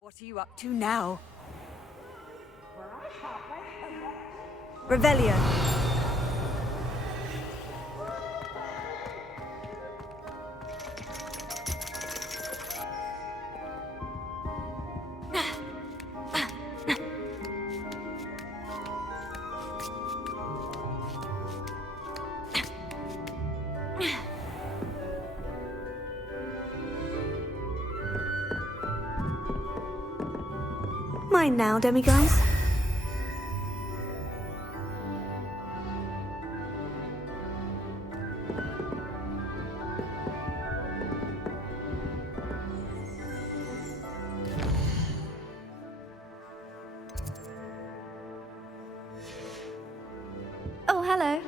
What are you up to now? Revelio. Mine now, demiguise. Oh, hello.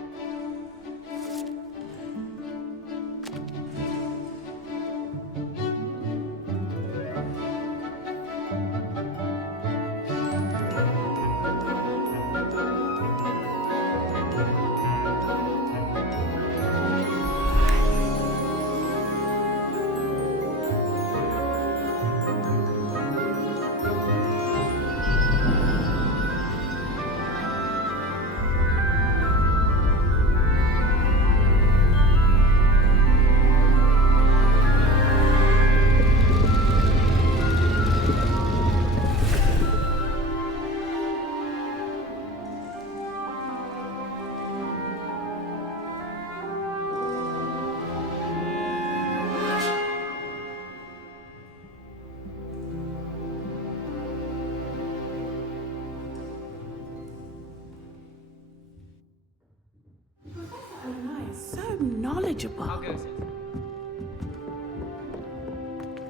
So knowledgeable. How goes it?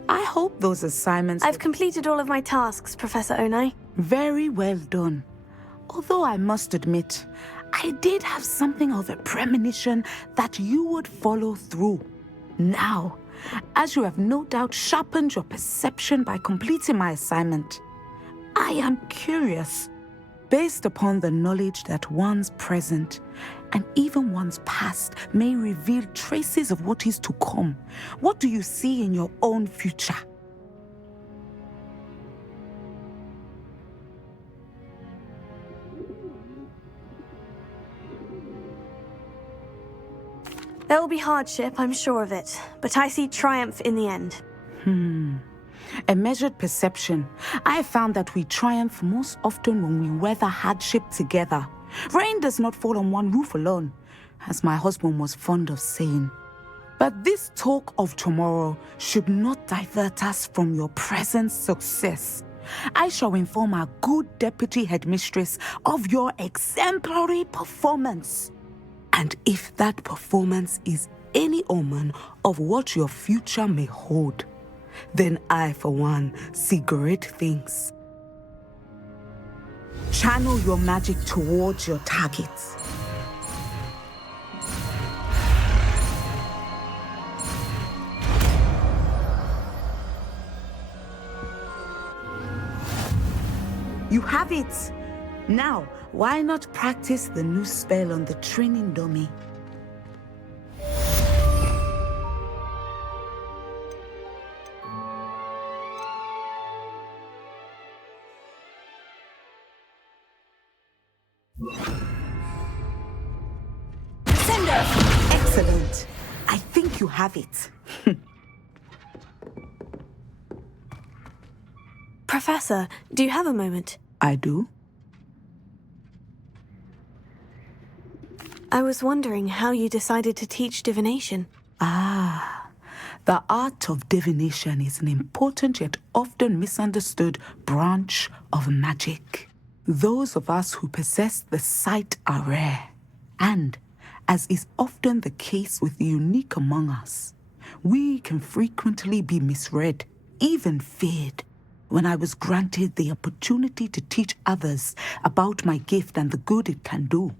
I hope those assignments... I've completed all of my tasks, Professor Onai. Very well done. Although I must admit, I did have something of a premonition that you would follow through. Now, as you have no doubt sharpened your perception by completing my assignment, I am curious, based upon the knowledge that one's present and even one's past may reveal traces of what is to come. What do you see in your own future? There will be hardship, I'm sure of it, but I see triumph in the end. A measured perception. I have found that we triumph most often when we weather hardship together. Rain does not fall on one roof alone, as my husband was fond of saying. But this talk of tomorrow should not divert us from your present success. I shall inform our good deputy headmistress of your exemplary performance. And if that performance is any omen of what your future may hold, then I, for one, see great things. Channel your magic towards your targets. You have it! Now, why not practice the new spell on the training dummy? Excellent. I think you have it. Professor, do you have a moment? I do? I was wondering how you decided to teach divination. The art of divination is an important yet often misunderstood branch of magic. Those of us who possess the sight are rare, and, as is often the case with the unique among us, we can frequently be misread, even feared. When I was granted the opportunity to teach others about my gift and the good it can do,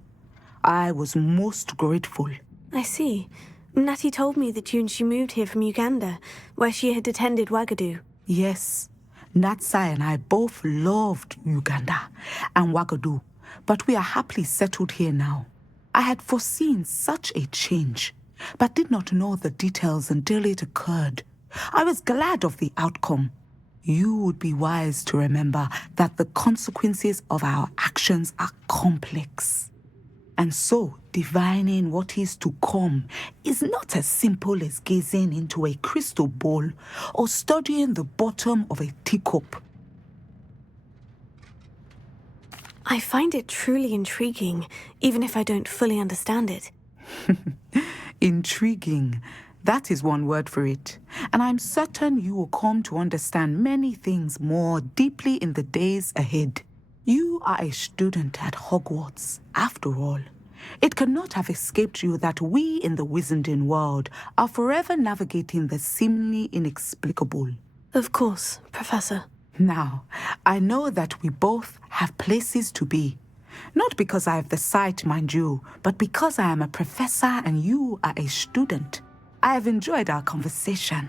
I was most grateful. I see. Natty told me that you and she moved here from Uganda, where she had attended Wagadu. Yes, Natsai and I both loved Uganda and Wagadu, but we are happily settled here now. I had foreseen such a change, but did not know the details until it occurred. I was glad of the outcome. You would be wise to remember that the consequences of our actions are complex. And so, divining what is to come is not as simple as gazing into a crystal ball or studying the bottom of a teacup. I find it truly intriguing, even if I don't fully understand it. Intriguing. That is one word for it. And I'm certain you will come to understand many things more deeply in the days ahead. You are a student at Hogwarts, after all. It cannot have escaped you that we in the Wizarding world are forever navigating the seemingly inexplicable. Of course, Professor. Now, I know that we both have places to be. Not because I have the sight, mind you, but because I am a professor and you are a student. I have enjoyed our conversation.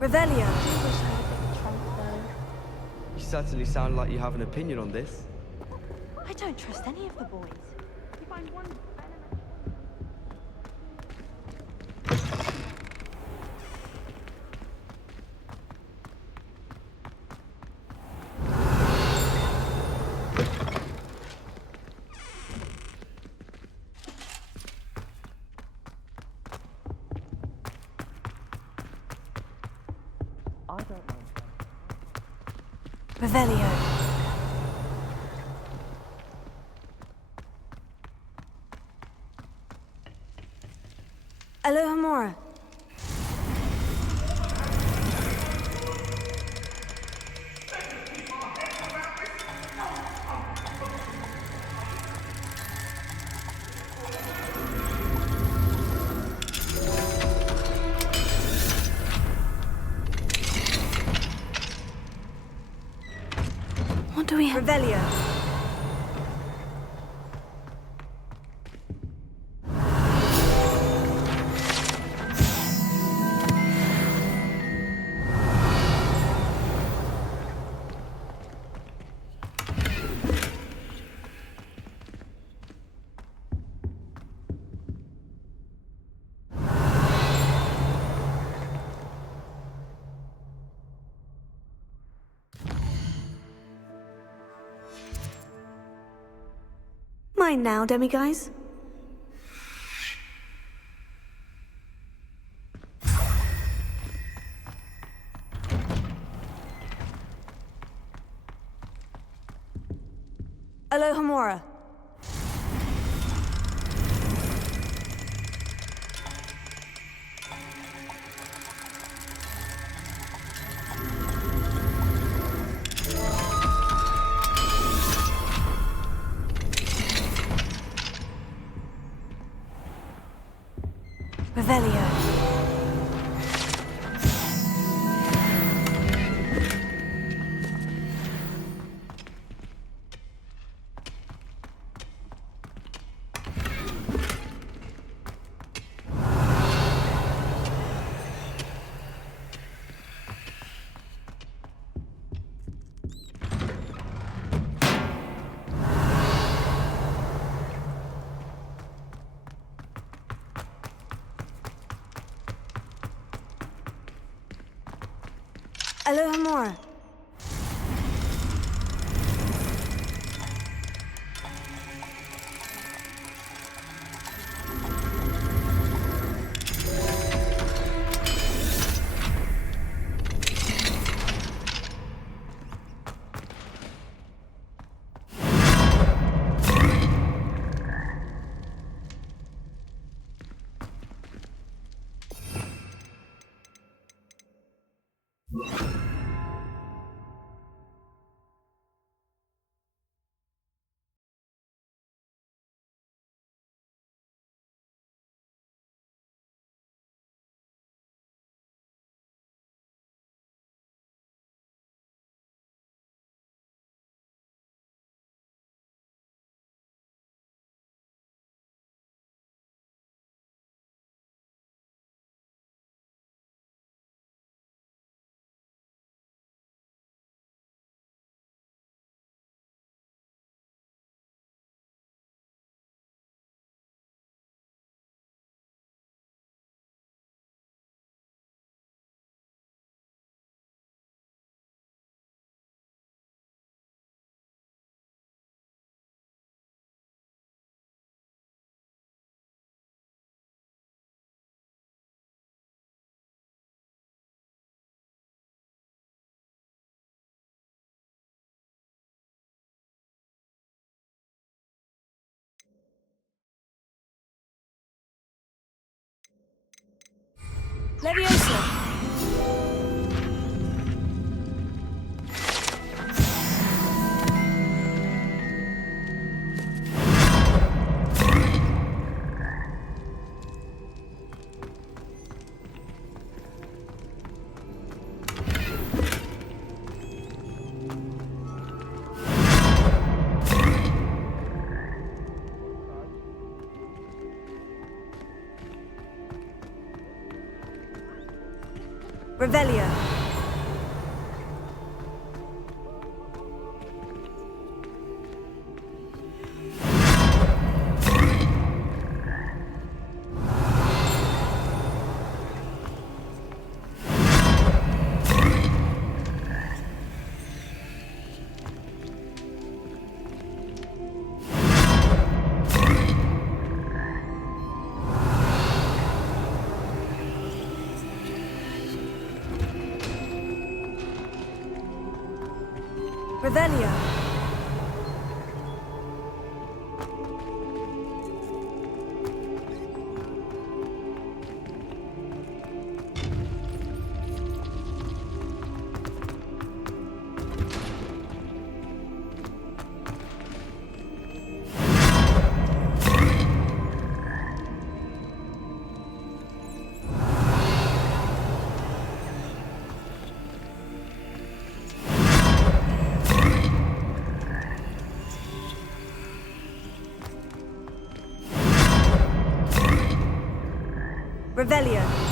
Revelio. You certainly sound like you have an opinion on this. I don't trust any of the boys. If I'm one Revelio. Alohomora. do we have? Revelio. Mine now, demiguise. Alohomora. Revelio. Alohomora. Leviosa. Revelio. Revelio. Revelio.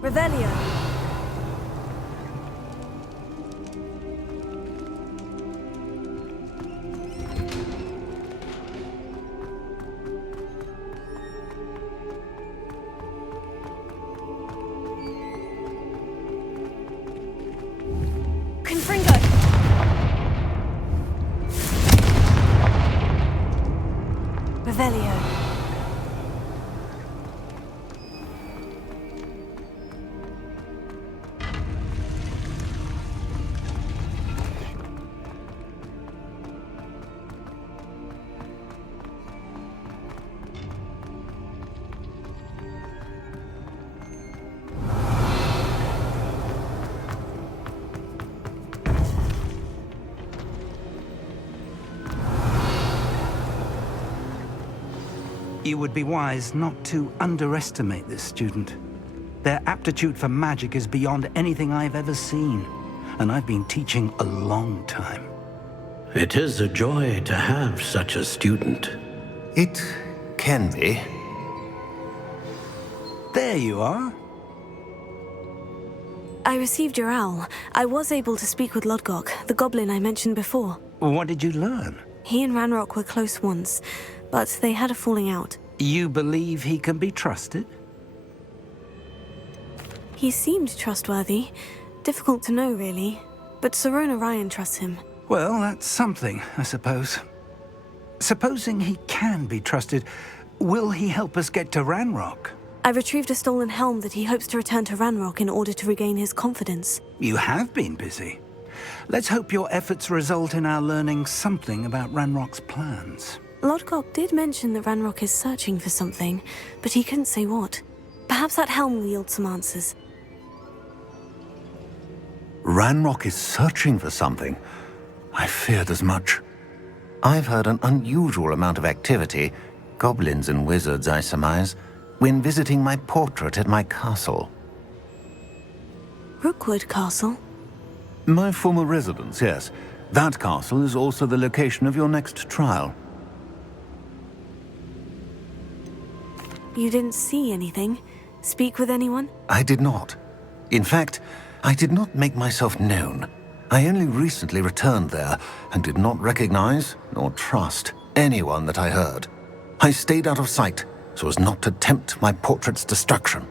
Revelio. Confringo. Revelio. You would be wise not to underestimate this student. Their aptitude for magic is beyond anything I've ever seen, and I've been teaching a long time. It is a joy to have such a student. It can be. There you are. I received your owl. I was able to speak with Lodgok, the goblin I mentioned before. What did you learn? He and Ranrock were close once, but they had a falling out. You believe he can be trusted? He seemed trustworthy. Difficult to know, really. But Sirona Ryan trusts him. Well, that's something, I suppose. Supposing he can be trusted, will he help us get to Ranrock? I retrieved a stolen helm that he hopes to return to Ranrock in order to regain his confidence. You have been busy. Let's hope your efforts result in our learning something about Ranrock's plans. Lodgok did mention that Ranrock is searching for something, but he couldn't say what. Perhaps that helm will yield some answers. Ranrock is searching for something. I feared as much. I've heard an unusual amount of activity, goblins and wizards, I surmise, when visiting my portrait at my castle. Rookwood Castle? My former residence, yes. That castle is also the location of your next trial. You didn't see anything? Speak with anyone? I did not. In fact, I did not make myself known. I only recently returned there and did not recognize nor trust anyone that I heard. I stayed out of sight so as not to tempt my portrait's destruction.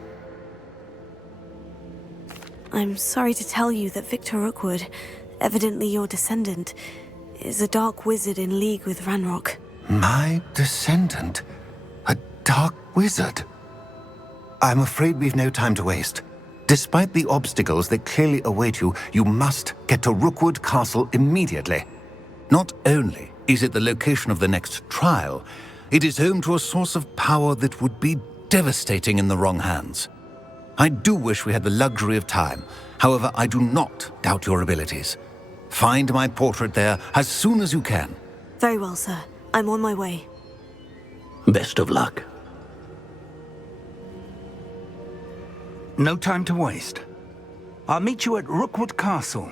I'm sorry to tell you that Victor Rookwood, evidently your descendant, is a dark wizard in league with Ranrock. My descendant? A dark wizard? I'm afraid we've no time to waste. Despite the obstacles that clearly await you, you must get to Rookwood Castle immediately. Not only is it the location of the next trial, it is home to a source of power that would be devastating in the wrong hands. I do wish we had the luxury of time. However, I do not doubt your abilities. Find my portrait there as soon as you can. Very well, sir. I'm on my way. Best of luck. No time to waste. I'll meet you at Rookwood Castle.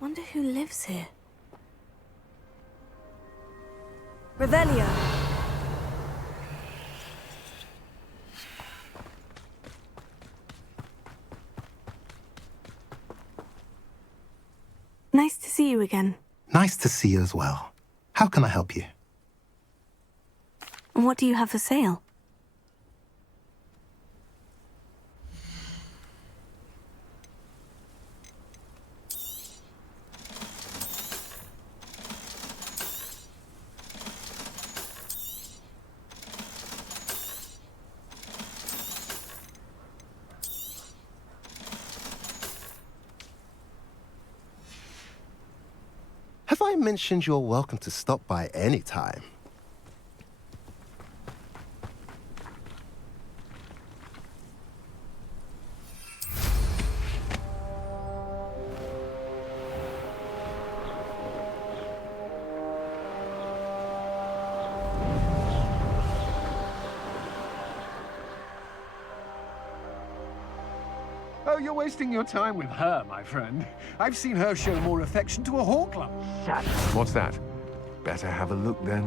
Wonder who lives here. Revelio. Nice to see you again. Nice to see you as well. How can I help you? And what do you have for sale? Have I mentioned you're welcome to stop by any time? Oh, you're wasting your time with her, my friend. I've seen her show more affection to a hawkler. What's that? Better have a look then.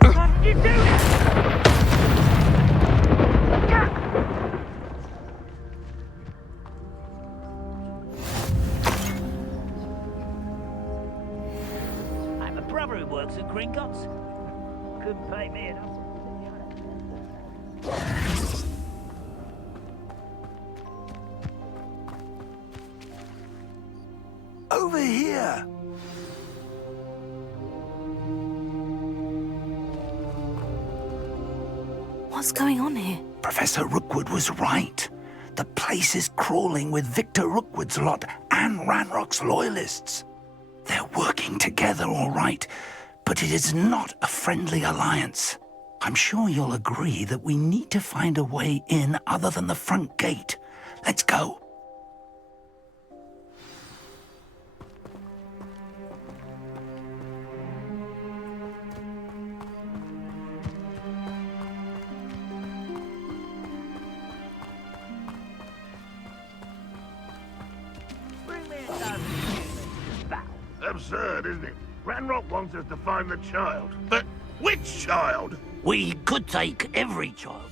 What did you do? I'm a brother who works at Gringotts. Couldn't pay me enough. Over here! What's going on here? Professor Rookwood was right. The place is crawling with Victor Rookwood's lot and Ranrock's loyalists. They're working together, all right, but it is not a friendly alliance. I'm sure you'll agree that we need to find a way in other than the front gate. Let's go. Bring me a dozen. Absurd, isn't it? Ranrock wants us to find the child. But which child? We could take every child.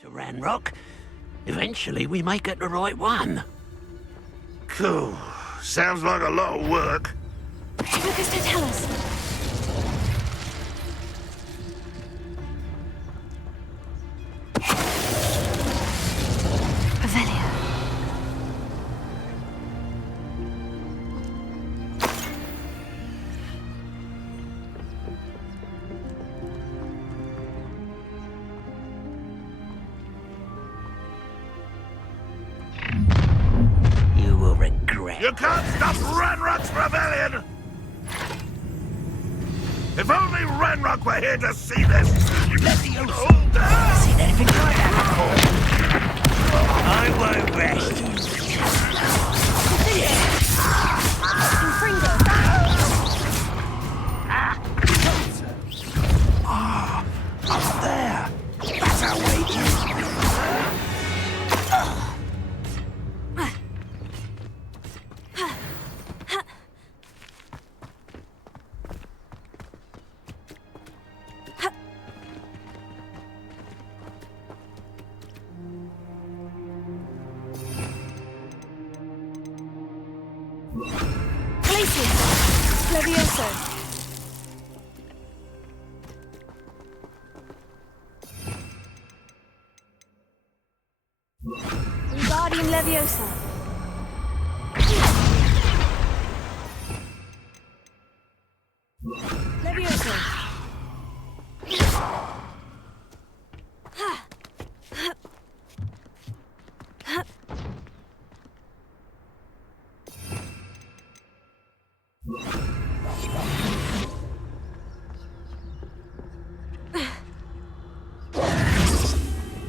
To Ranrock. Eventually we may get the right one. Cool. Sounds like a lot of work. Lucas, don't tell us. You can't stop Ranrock's rebellion! If only Ranrock were here to see this! Leviosa! Seen anything like that before? I won't rest. Ah, up there. That's our way in. Leviosa. Wingardium Leviosa. Leviosa.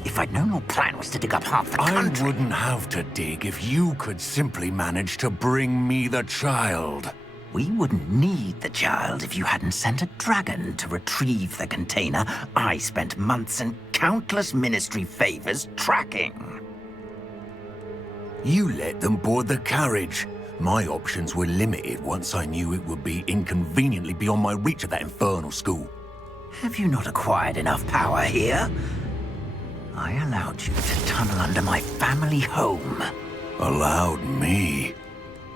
If I'd known your plan was to dig up half the country... I wouldn't have to dig if you could simply manage to bring me the child. We wouldn't need the child if you hadn't sent a dragon to retrieve the container I spent months and countless ministry favors tracking. You let them board the carriage. My options were limited once I knew it would be inconveniently beyond my reach at that infernal school. Have you not acquired enough power here? I allowed you to tunnel under my family home. Allowed me?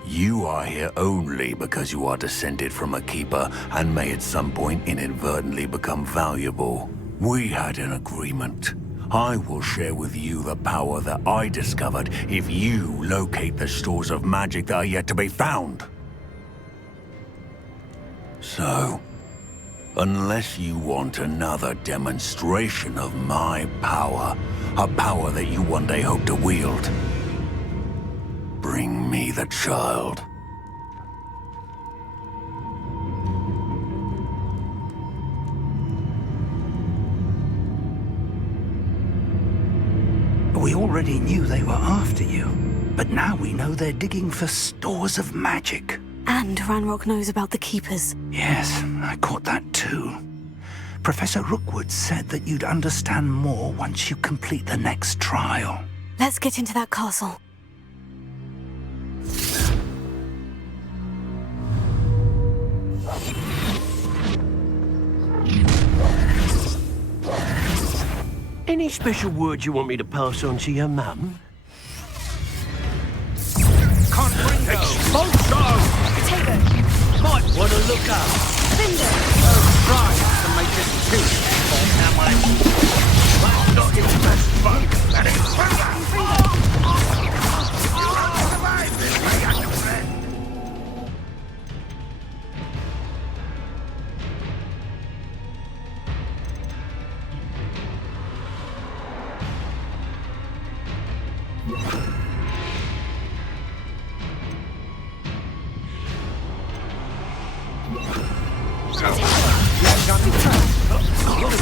You are here only because you are descended from a keeper and may at some point inadvertently become valuable. We had an agreement. I will share with you the power that I discovered if you locate the stores of magic that are yet to be found. So, unless you want another demonstration of my power, a power that you one day hope to wield, bring me the child. We already knew they were after you, but now we know they're digging for stores of magic. And Ranrock knows about the Keepers. Yes, I caught that too. Professor Rookwood said that you'd understand more once you complete the next trial. Let's get into that castle. Any special words you want me to pass on to your mum? Expulso! Potato. Might want to look up. Cinder. Try to make it two. That's not his best fun. And it's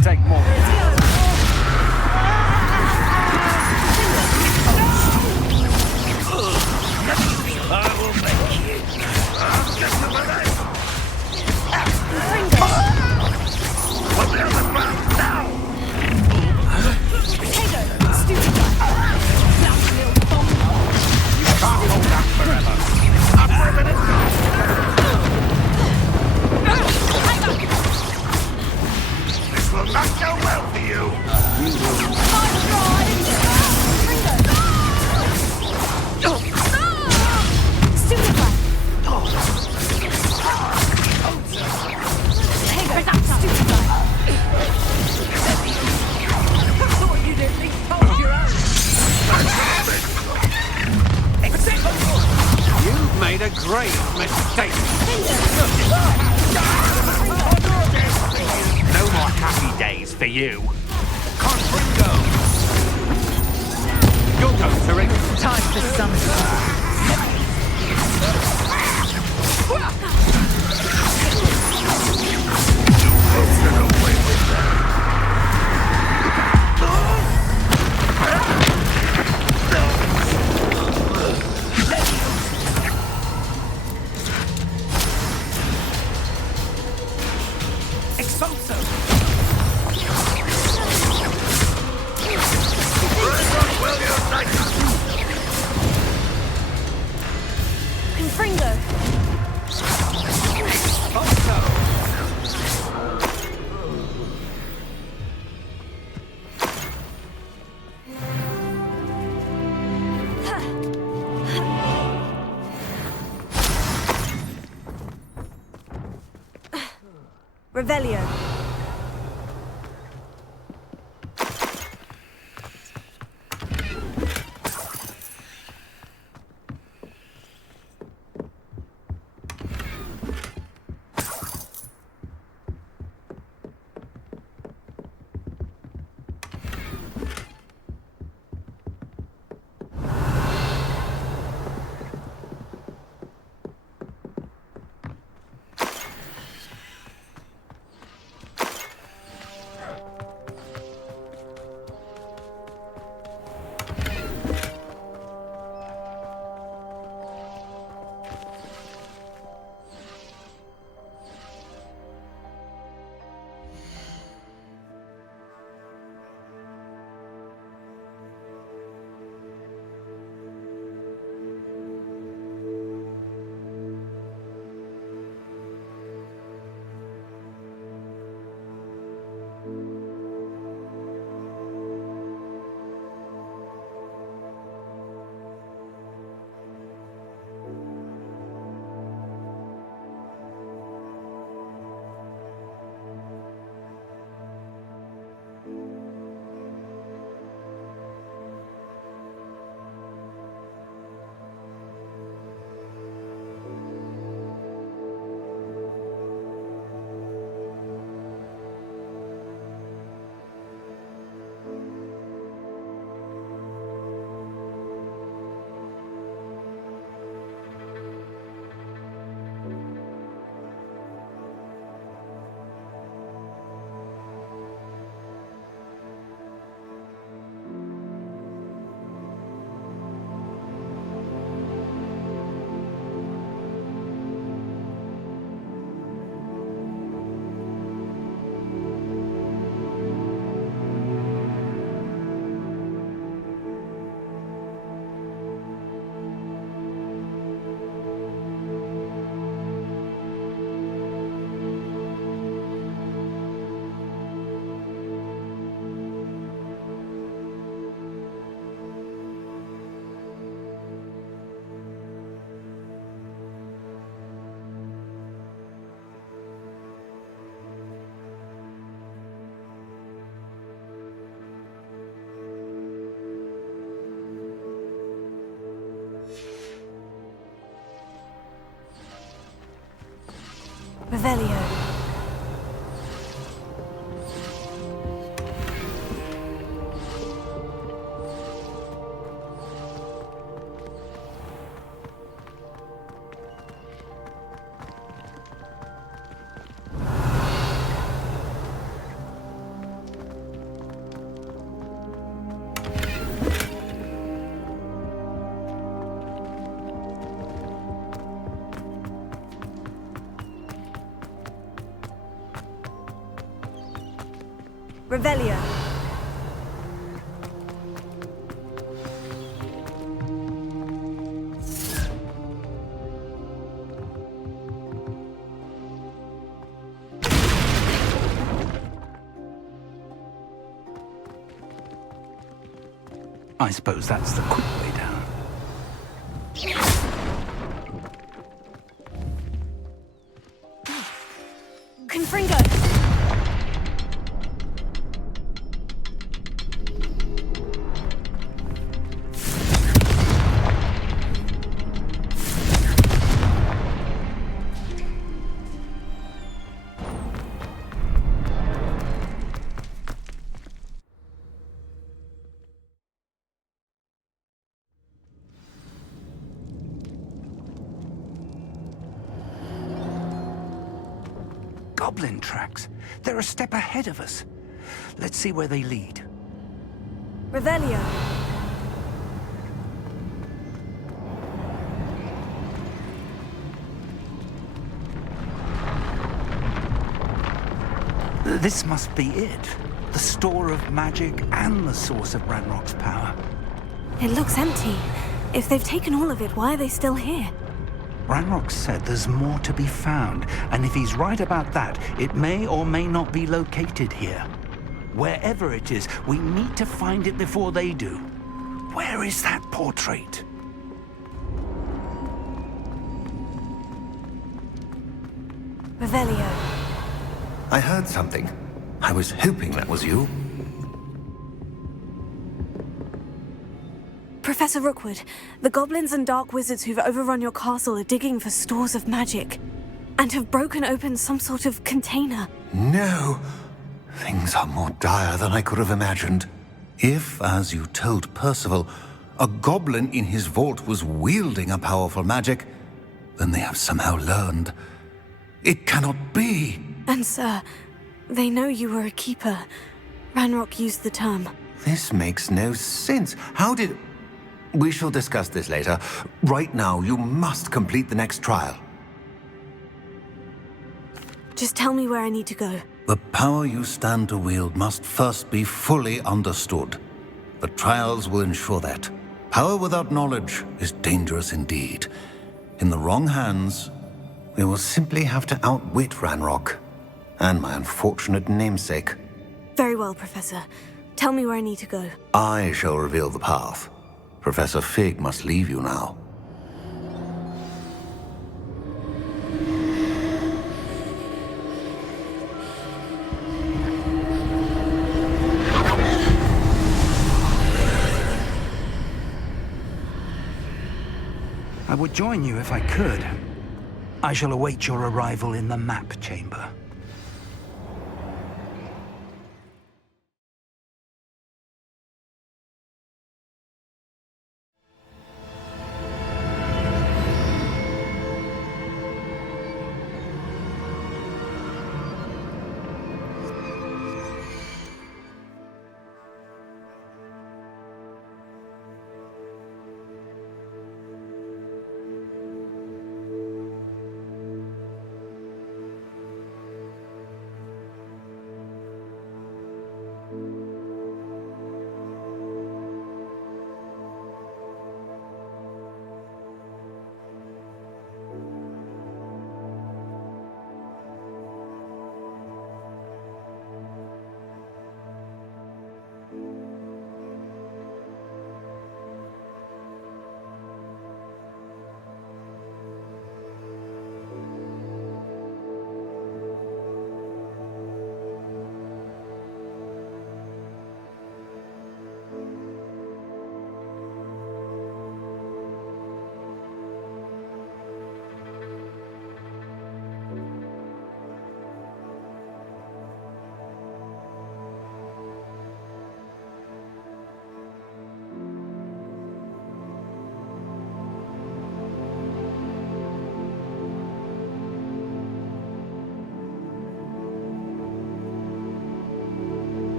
Take more. I will make you. What the other ground now? Potato. Stupid guy. Lousy little bomb. You can't hold that forever. I'm ripping it down. This will not go well for you. Stupid guy. Potato. Stupid guy. I thought you'd at least hold your own. You've made a great mistake. No more happy days for you. Confringo. Your go, Turing. Time for some. Revelio. Revelio. Revelio. I suppose that's the quick way down. Confringo! Goblin tracks. They're a step ahead of us. Let's see where they lead. Revelio. This must be it. The store of magic and the source of Ranrock's power. It looks empty. If they've taken all of it, why are they still here? Ranrock said there's more to be found, and if he's right about that, it may or may not be located here. Wherever it is, we need to find it before they do. Where is that portrait? Revelio. I heard something. I was hoping that was you. Professor Rookwood, the goblins and dark wizards who've overrun your castle are digging for stores of magic, and have broken open some sort of container. No! Things are more dire than I could have imagined. If, as you told Percival, a goblin in his vault was wielding a powerful magic, then they have somehow learned. It cannot be! And sir, they know you were a keeper. Ranrock used the term. This makes no sense. How did... We shall discuss this later. Right now, you must complete the next trial. Just tell me where I need to go. The power you stand to wield must first be fully understood. The trials will ensure that. Power without knowledge is dangerous indeed. In the wrong hands, we will simply have to outwit Ranrock and my unfortunate namesake. Very well, Professor. Tell me where I need to go. I shall reveal the path. Professor Fig must leave you now. I would join you if I could. I shall await your arrival in the map chamber.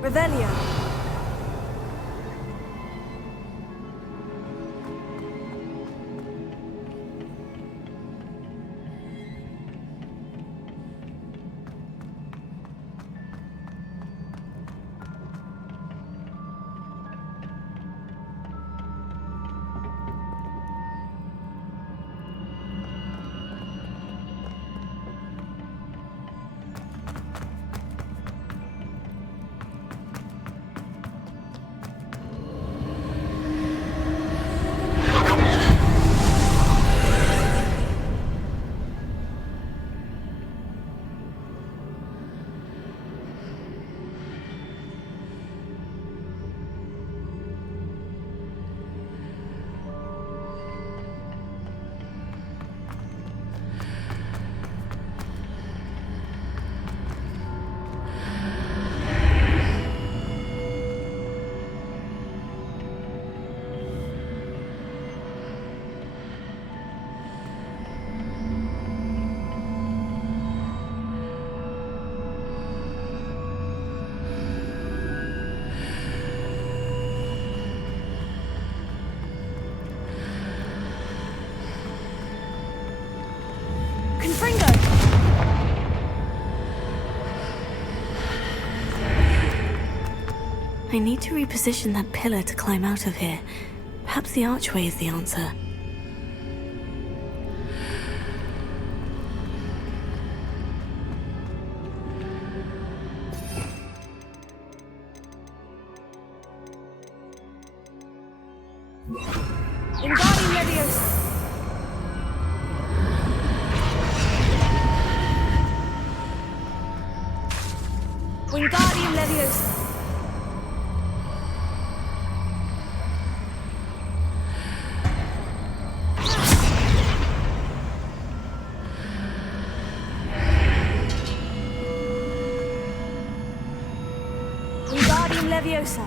Revelio. I need to reposition that pillar to climb out of here. Perhaps the archway is the answer. Wingardium Leviosa! Wingardium Leviosa! Wingardium Leviosa!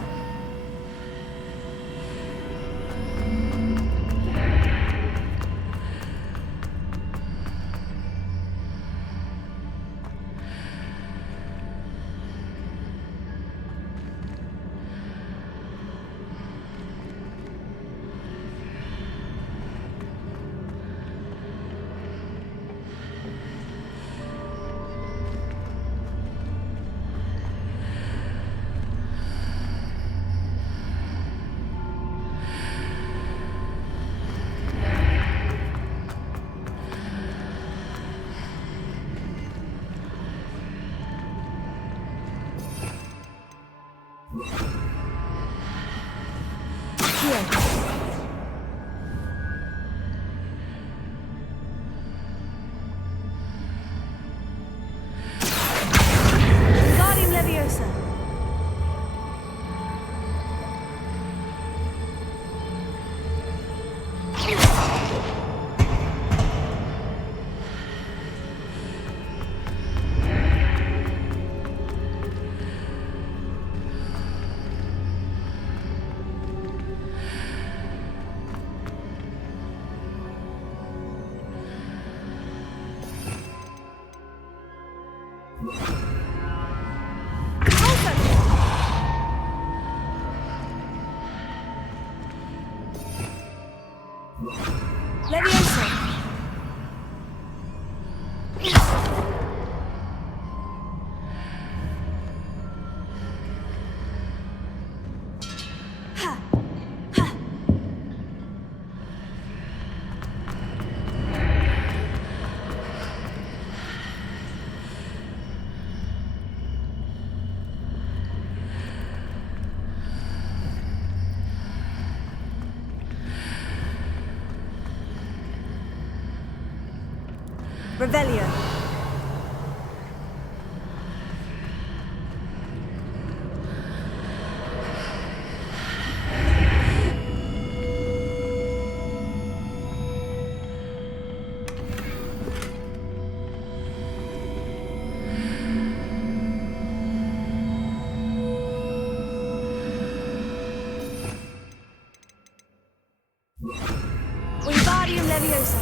Wingardium Leviosa! Leviosa! Revelio. Wingardium Leviosa!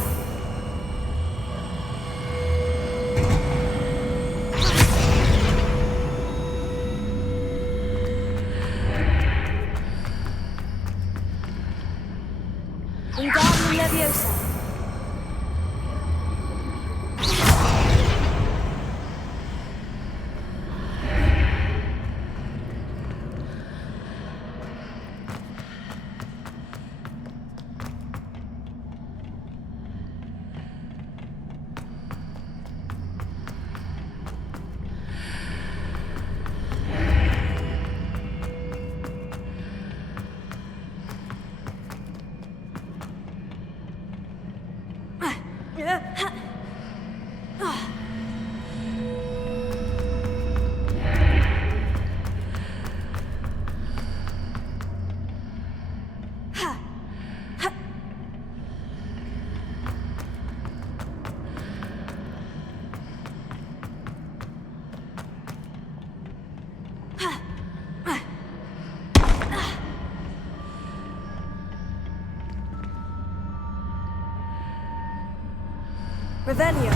Revelio.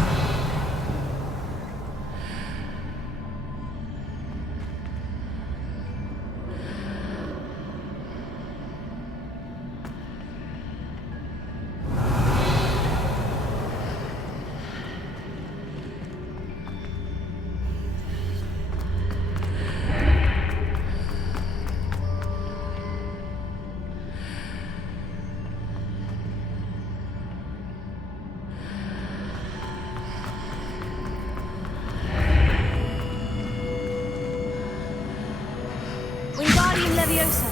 Wingardium Leviosa.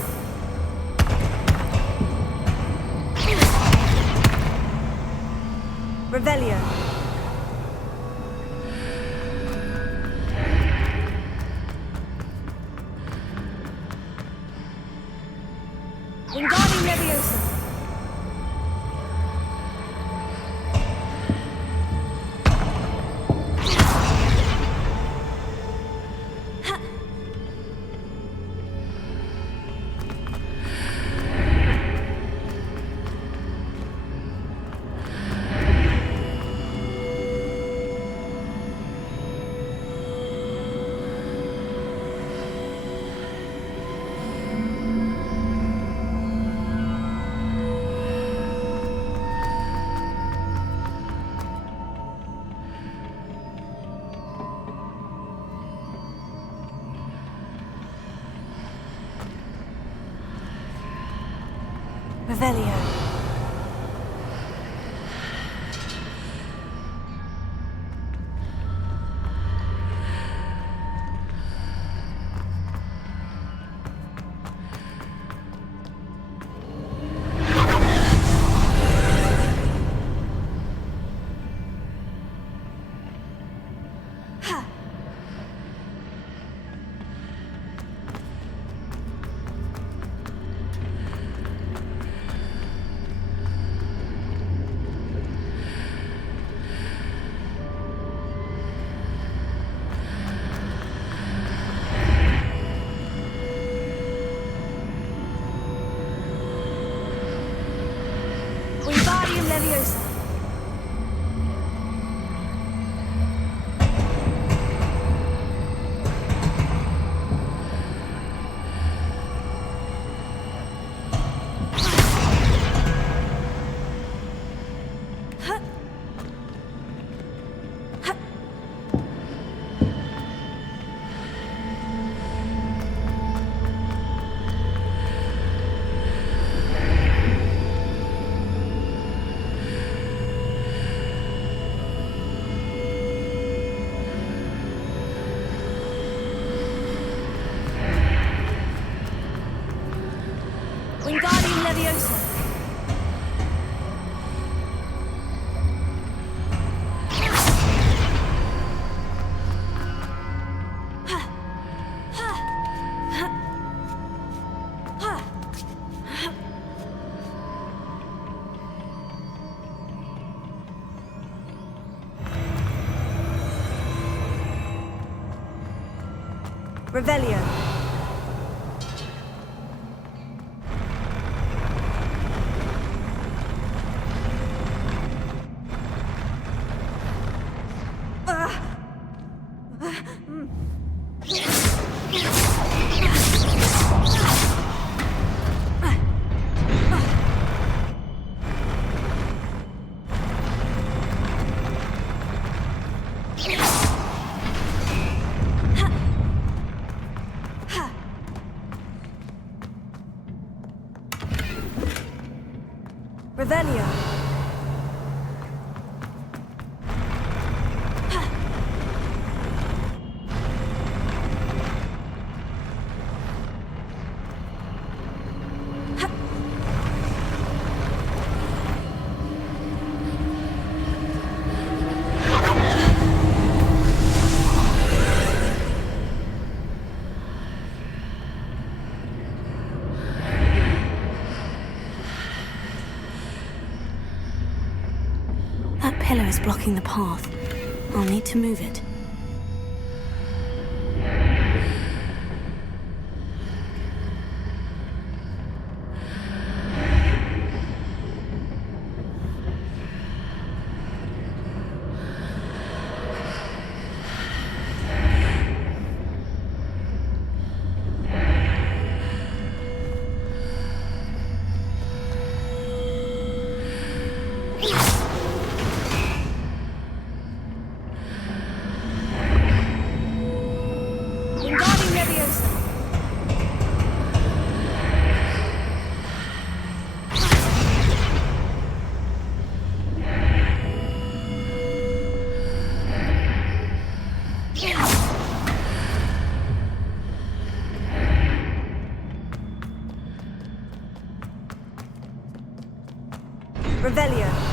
Revelio. Wingardium Leviosa. Revelio. Wingardium Leviosa. Wingardium Leviosa. Revelio. Revelio. That pillar is blocking the path. I'll need to move it. Revelio.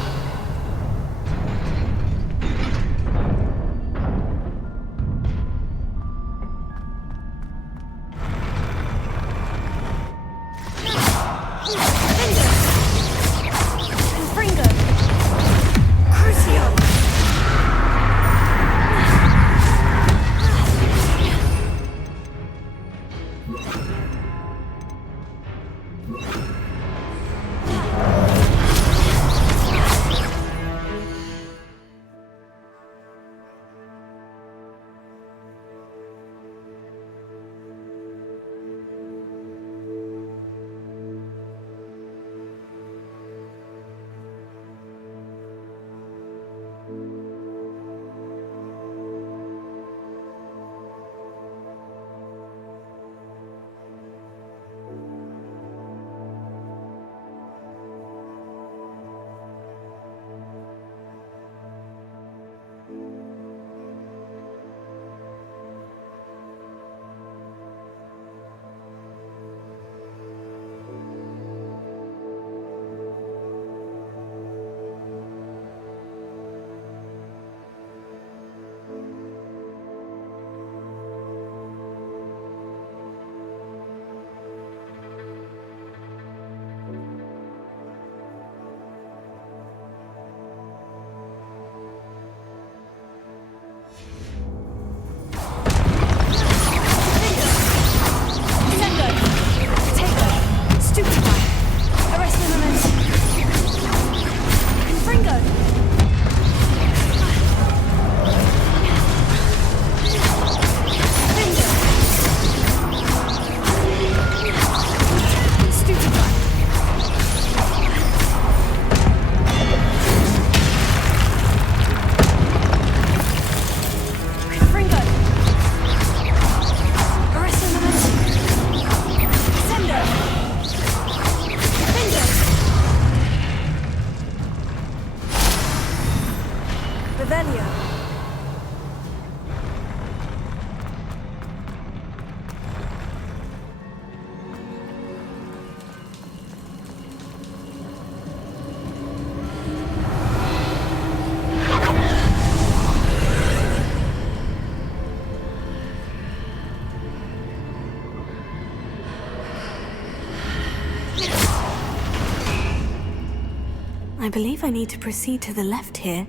I believe I need to proceed to the left here.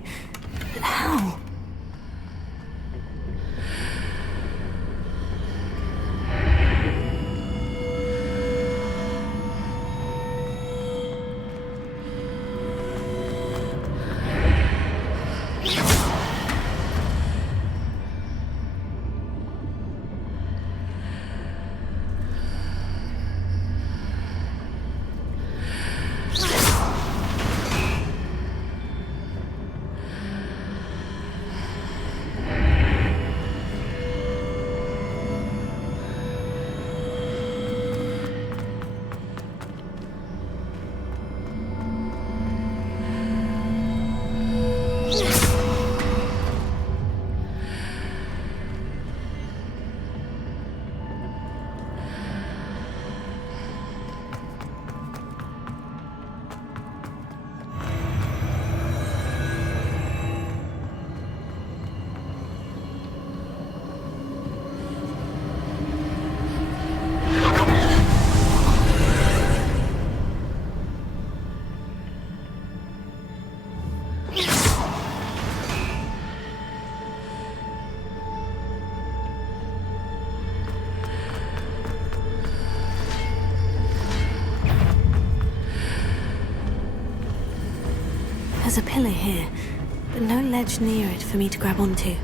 But how? There's a pillar here, but no ledge near it for me to grab onto.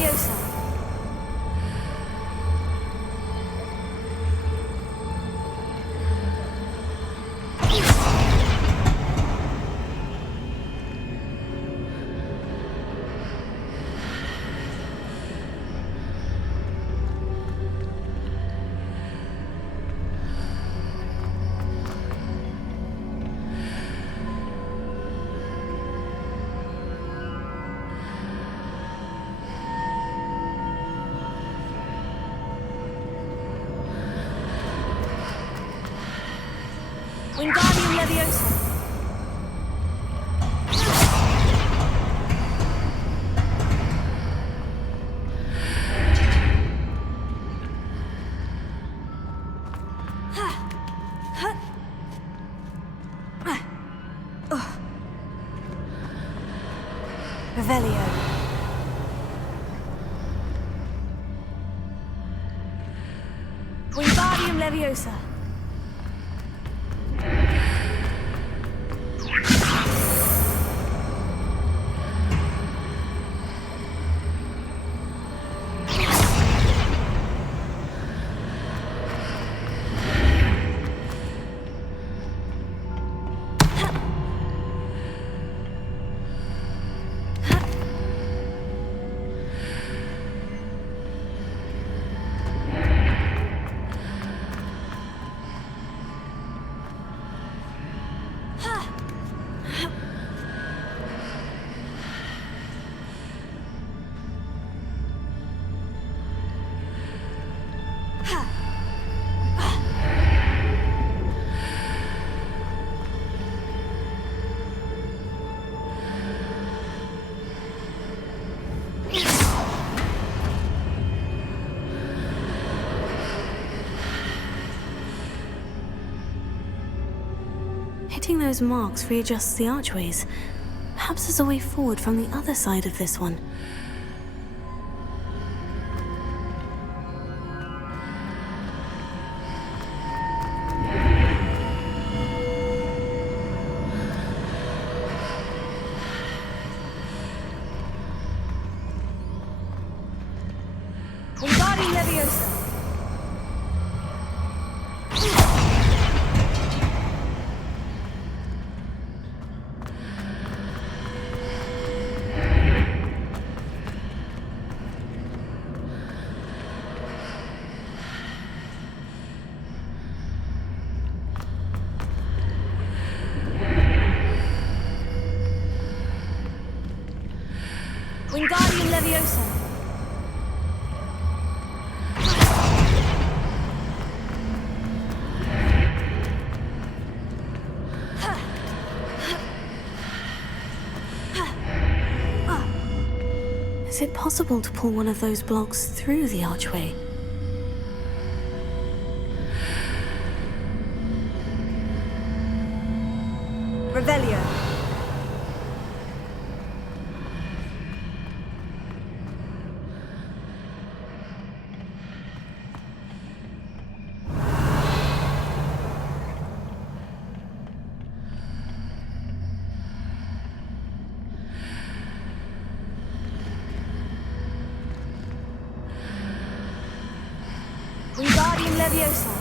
Leviosa. Wingardium Leviosa. Revelio. Wingardium Leviosa. Hitting those marks readjusts the archways. Perhaps there's a way forward from the other side of this one. Wingardium Leviosa. Wingardium Leviosa. Is it possible to pull one of those blocks through the archway? Revelio. Wingardium Leviosa.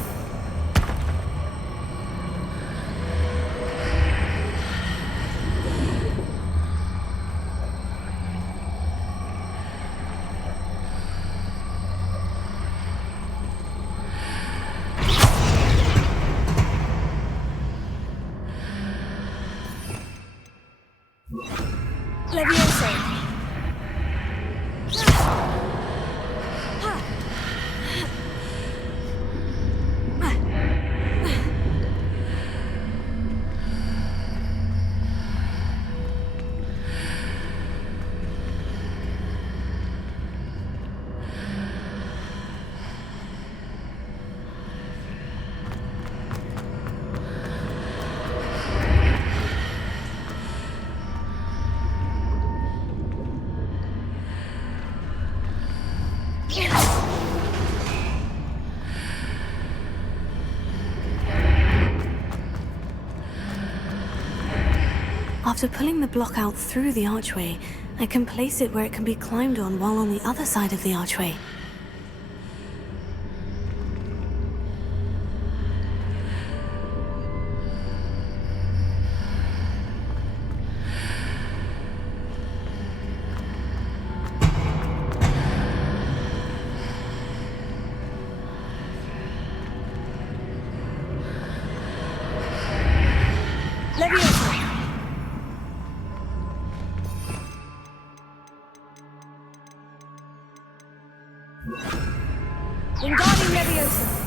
Leviosa. After pulling the block out through the archway, I can place it where it can be climbed on while on the other side of the archway. Wingardium Leviosa!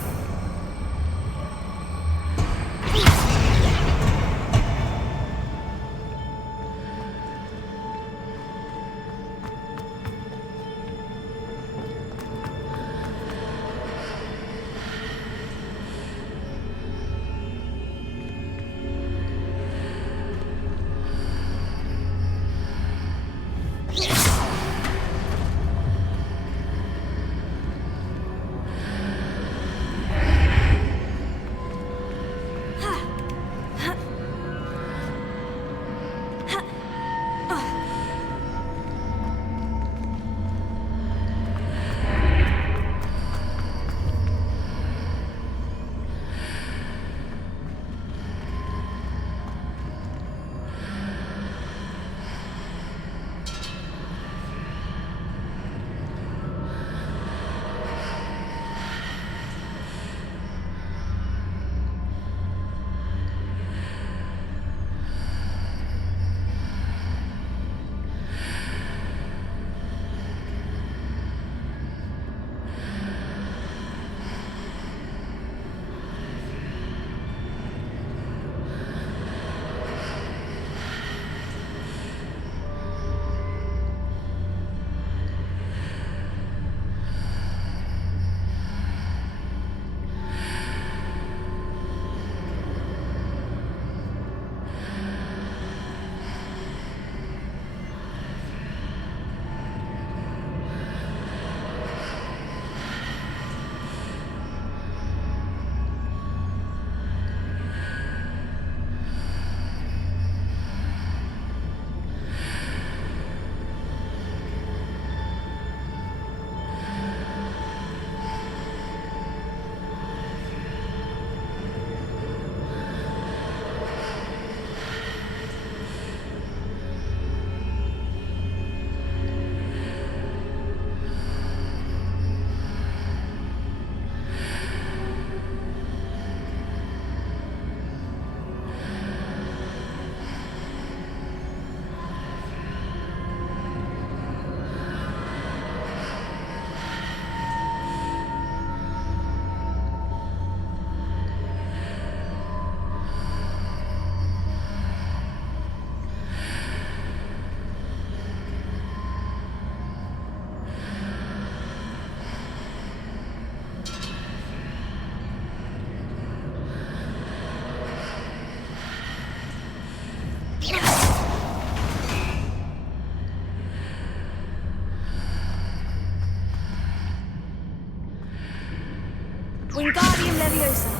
Wingardium Leviosa!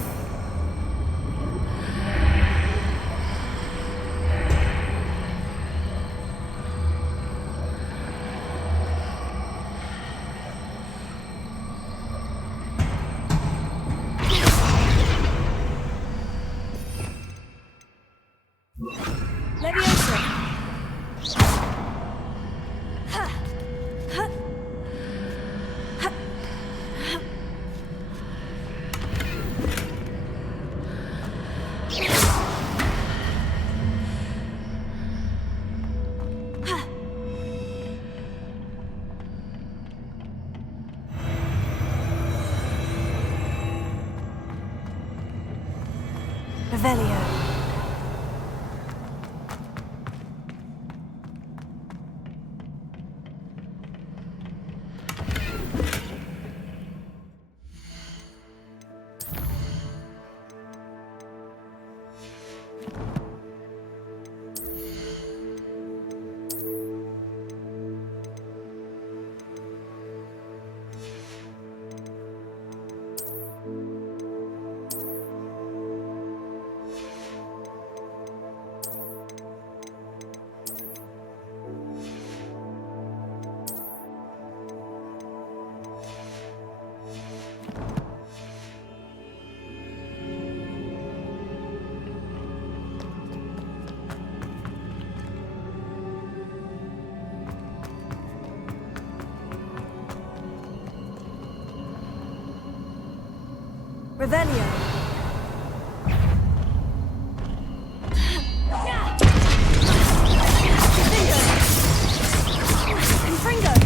Leviosa! Ha! Ha! Ha! Revelio. Revelio. Confringo.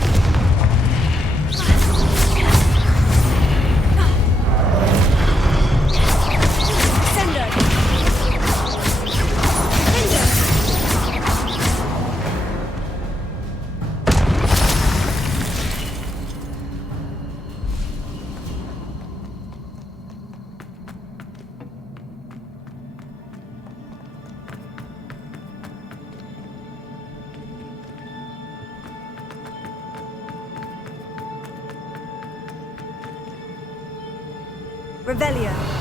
Revelio.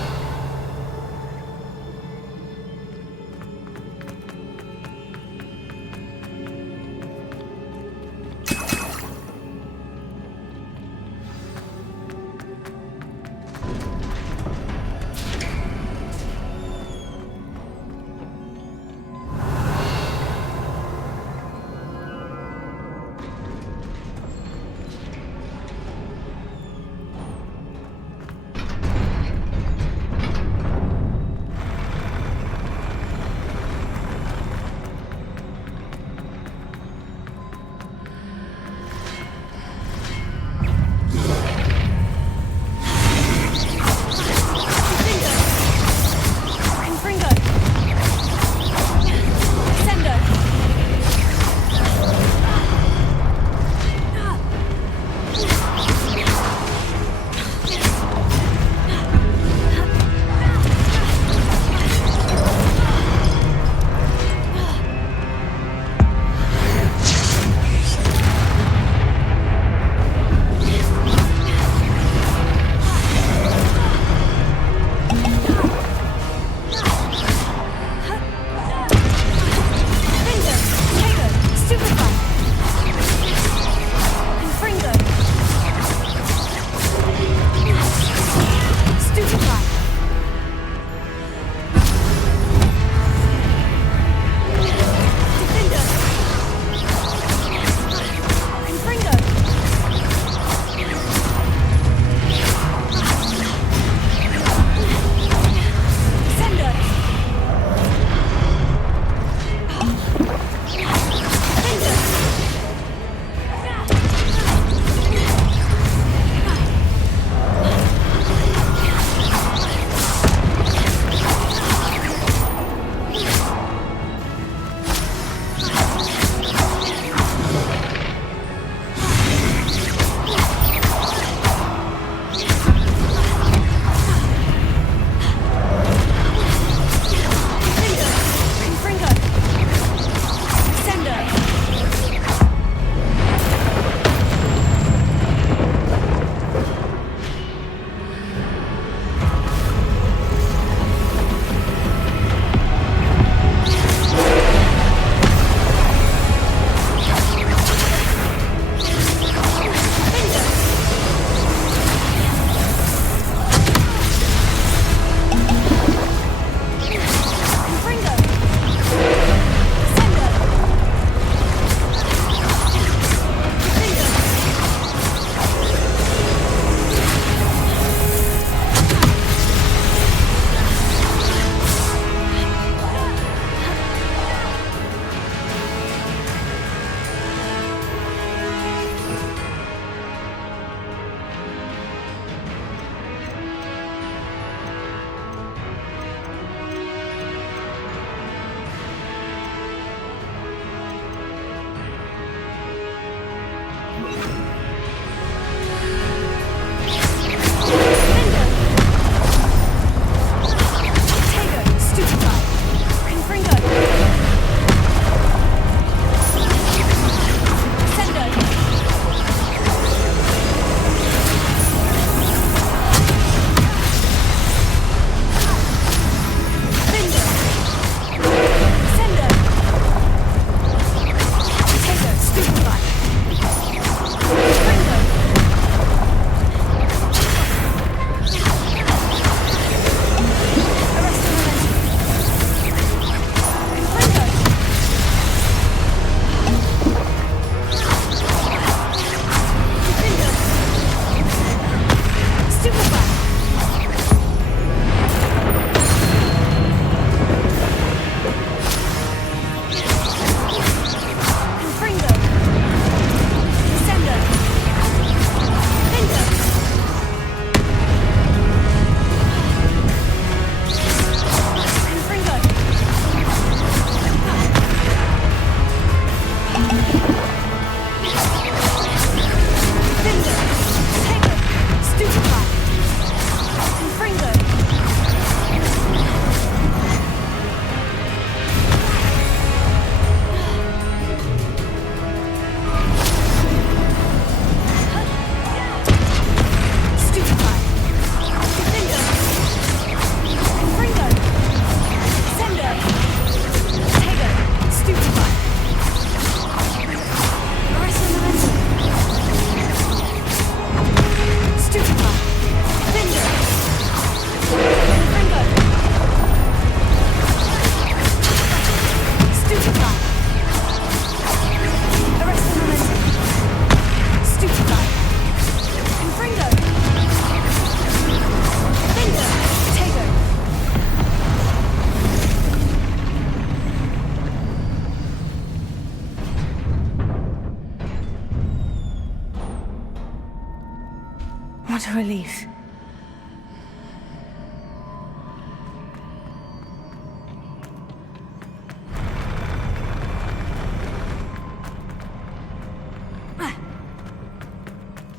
What a relief.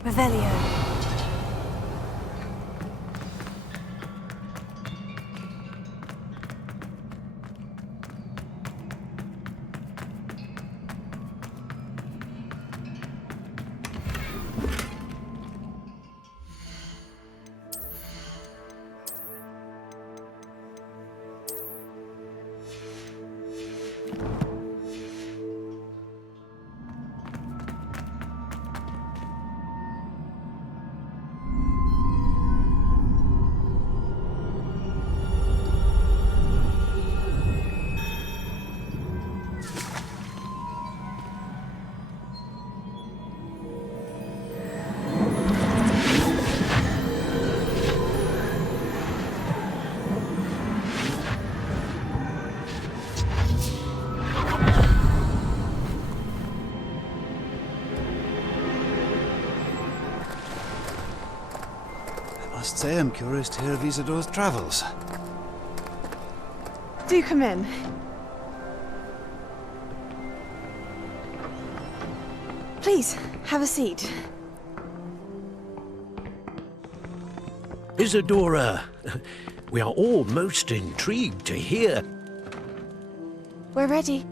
Revelio. I must say I'm curious to hear of Isidore's travels. Do come in. Please, have a seat. Isadora, we are all most intrigued to hear. We're ready.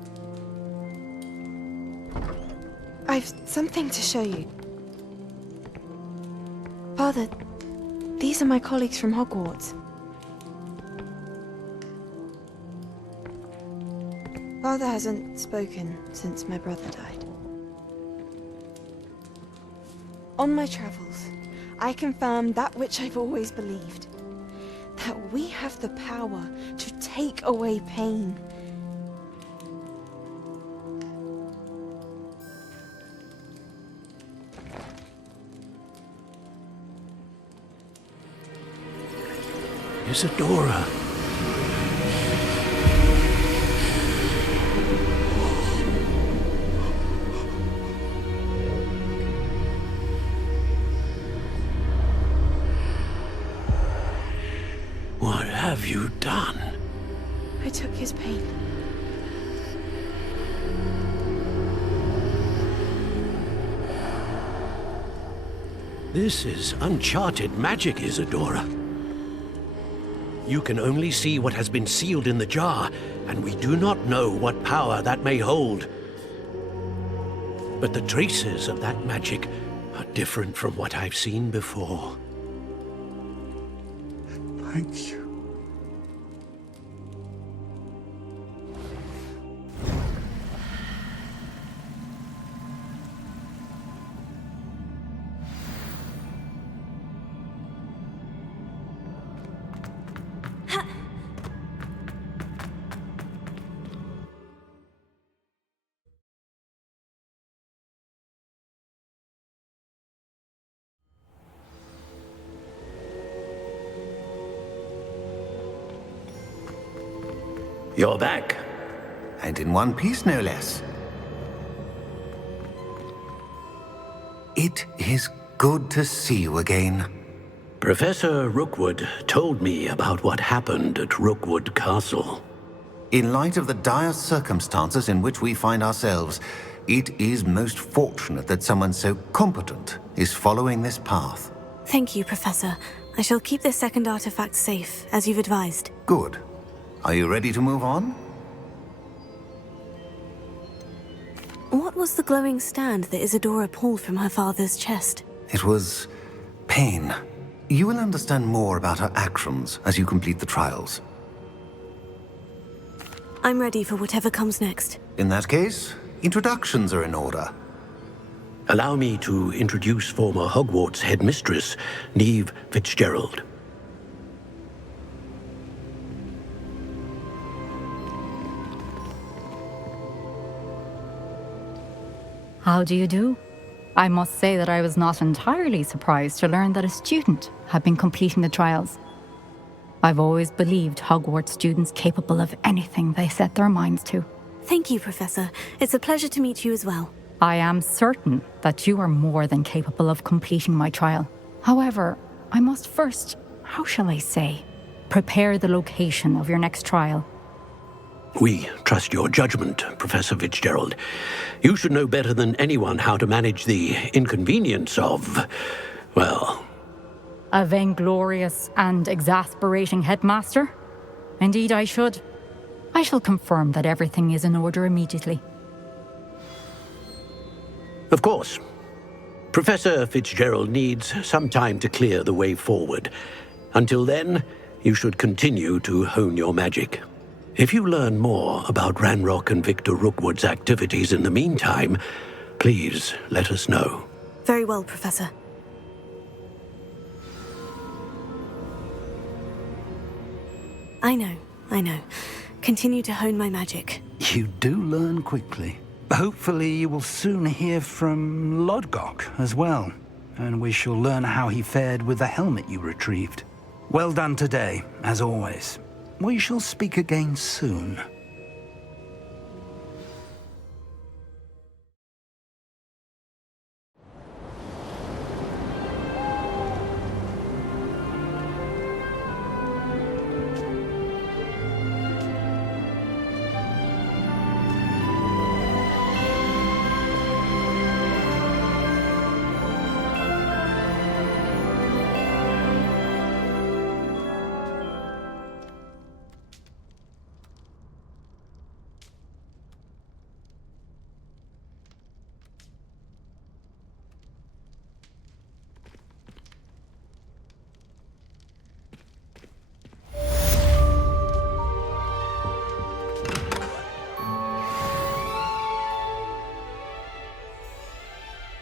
I've something to show you. Father, these are my colleagues from Hogwarts. Father hasn't spoken since my brother died. On my travels, I confirmed that which I've always believed. That we have the power to take away pain. Isadora. What have you done? I took his pain. This is uncharted magic, Isadora. You can only see what has been sealed in the jar, and we do not know what power that may hold. But the traces of that magic are different from what I've seen before. Thank you. You're back. And in one piece, no less. It is good to see you again. Professor Rookwood told me about what happened at Rookwood Castle. In light of the dire circumstances in which we find ourselves, it is most fortunate that someone so competent is following this path. Thank you, Professor. I shall keep this second artifact safe, as you've advised. Good. Are you ready to move on? What was the glowing stand that Isadora pulled from her father's chest? It was pain. You will understand more about her actions as you complete the trials. I'm ready for whatever comes next. In that case, introductions are in order. Allow me to introduce former Hogwarts headmistress, Neve Fitzgerald. How do you do? I must say that I was not entirely surprised to learn that a student had been completing the trials. I've always believed Hogwarts students capable of anything they set their minds to. Thank you, Professor. It's a pleasure to meet you as well. I am certain that you are more than capable of completing my trial. However, I must first, how shall I say, prepare the location of your next trial. We trust your judgment, Professor Fitzgerald. You should know better than anyone how to manage the inconvenience of, well... A vainglorious and exasperating headmaster? Indeed I should. I shall confirm that everything is in order immediately. Of course. Professor Fitzgerald needs some time to clear the way forward. Until then, you should continue to hone your magic. If you learn more about Ranrock and Victor Rookwood's activities in the meantime, please let us know. Very well, Professor. I know. Continue to hone my magic. You do learn quickly. Hopefully you will soon hear from Lodgok as well, and we shall learn how he fared with the helmet you retrieved. Well done today, as always. We shall speak again soon.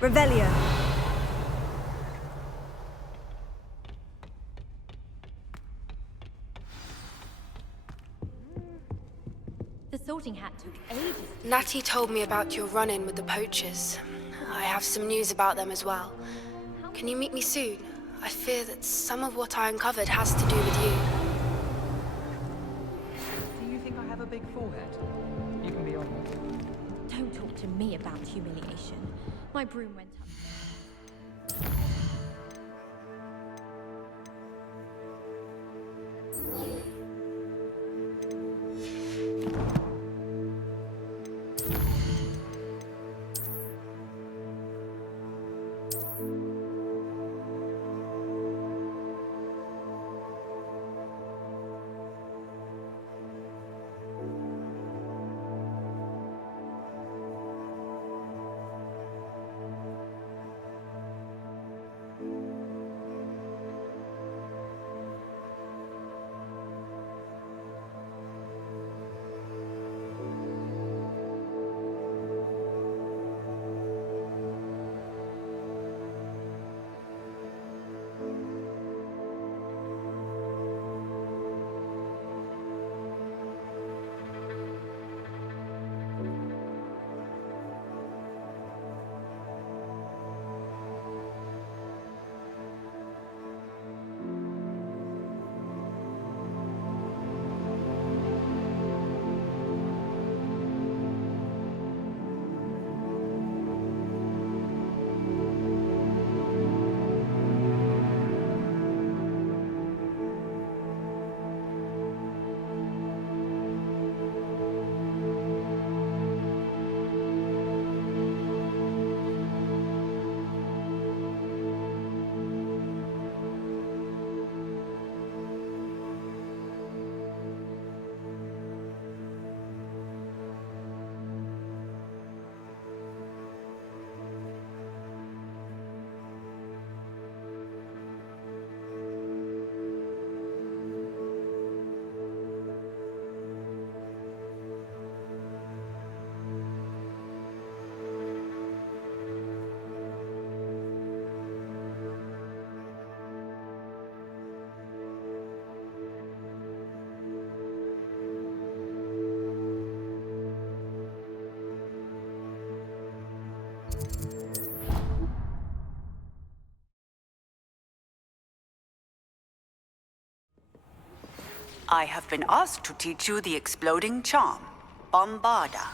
Revelio. The sorting hat took ages. Natty told me about your run-in with the poachers. I have some news about them as well. Can you meet me soon? I fear that some of what I uncovered has to do with you. Do you think I have a big forehead? You can be honest. Don't talk to me about humiliation. My broom went up. I have been asked to teach you the exploding charm, Bombarda.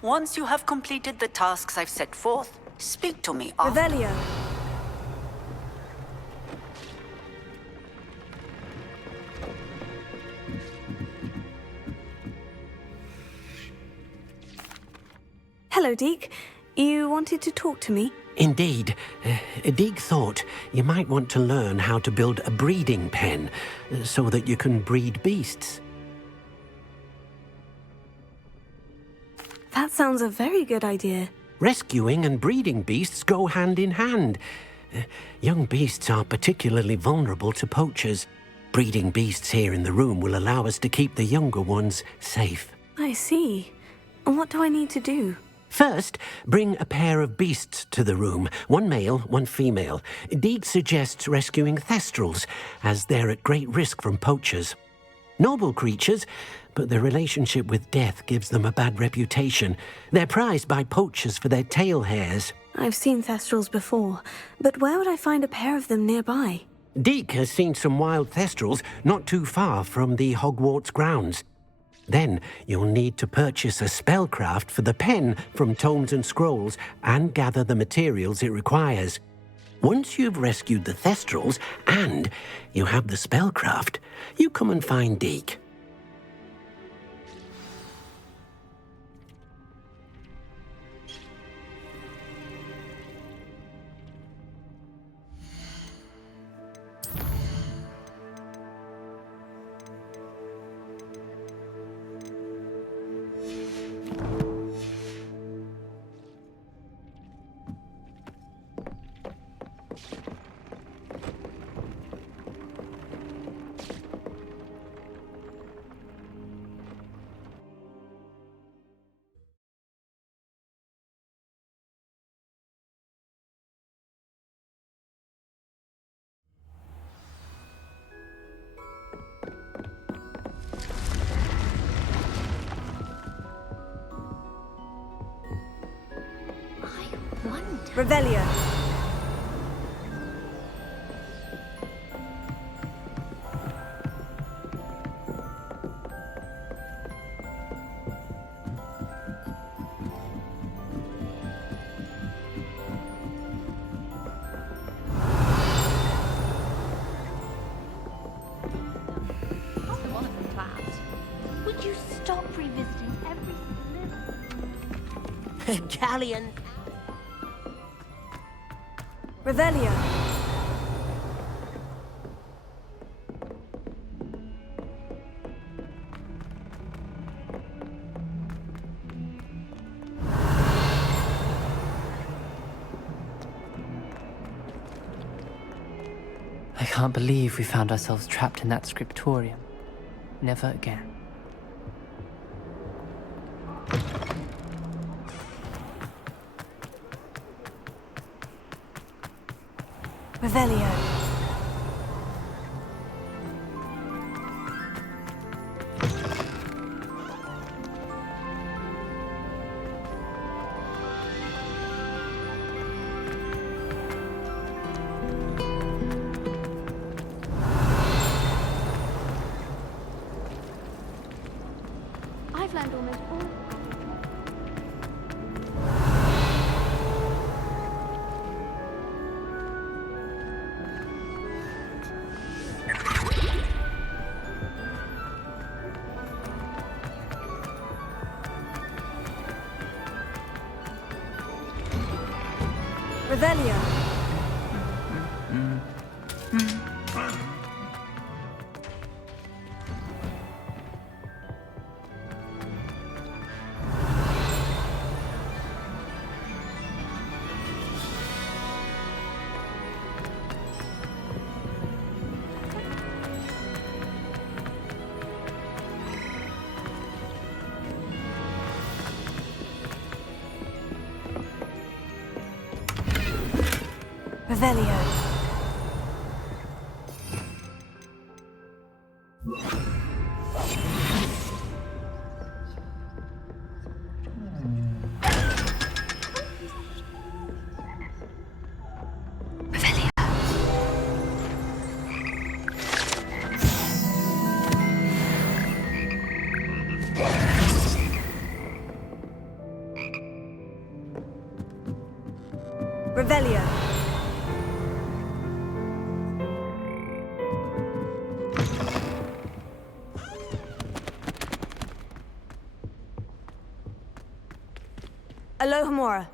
Once you have completed the tasks I've set forth, speak to me after. Revelio. Hello, Deke. You wanted to talk to me? Indeed. Deek thought you might want to learn how to build a breeding pen so that you can breed beasts. That sounds a very good idea. Rescuing and breeding beasts go hand in hand. Young beasts are particularly vulnerable to poachers. Breeding beasts here in the room will allow us to keep the younger ones safe. I see. And what do I need to do? First, bring a pair of beasts to the room. One male, one female. Deek suggests rescuing thestrals, as they're at great risk from poachers. Noble creatures, but their relationship with death gives them a bad reputation. They're prized by poachers for their tail hairs. I've seen thestrals before, but where would I find a pair of them nearby? Deek has seen some wild thestrals not too far from the Hogwarts grounds. Then you'll need to purchase a spellcraft for the pen from Tomes and Scrolls and gather the materials it requires. Once you've rescued the thestrals and you have the spellcraft, you come and find Deek. Revelio. One of them bad. Would you stop revisiting every little... Galleon. Revelio. I can't believe we found ourselves trapped in that scriptorium. Never again. Revelio. I've learned almost all... Revelio. Revelio. Revelio. Alohomora.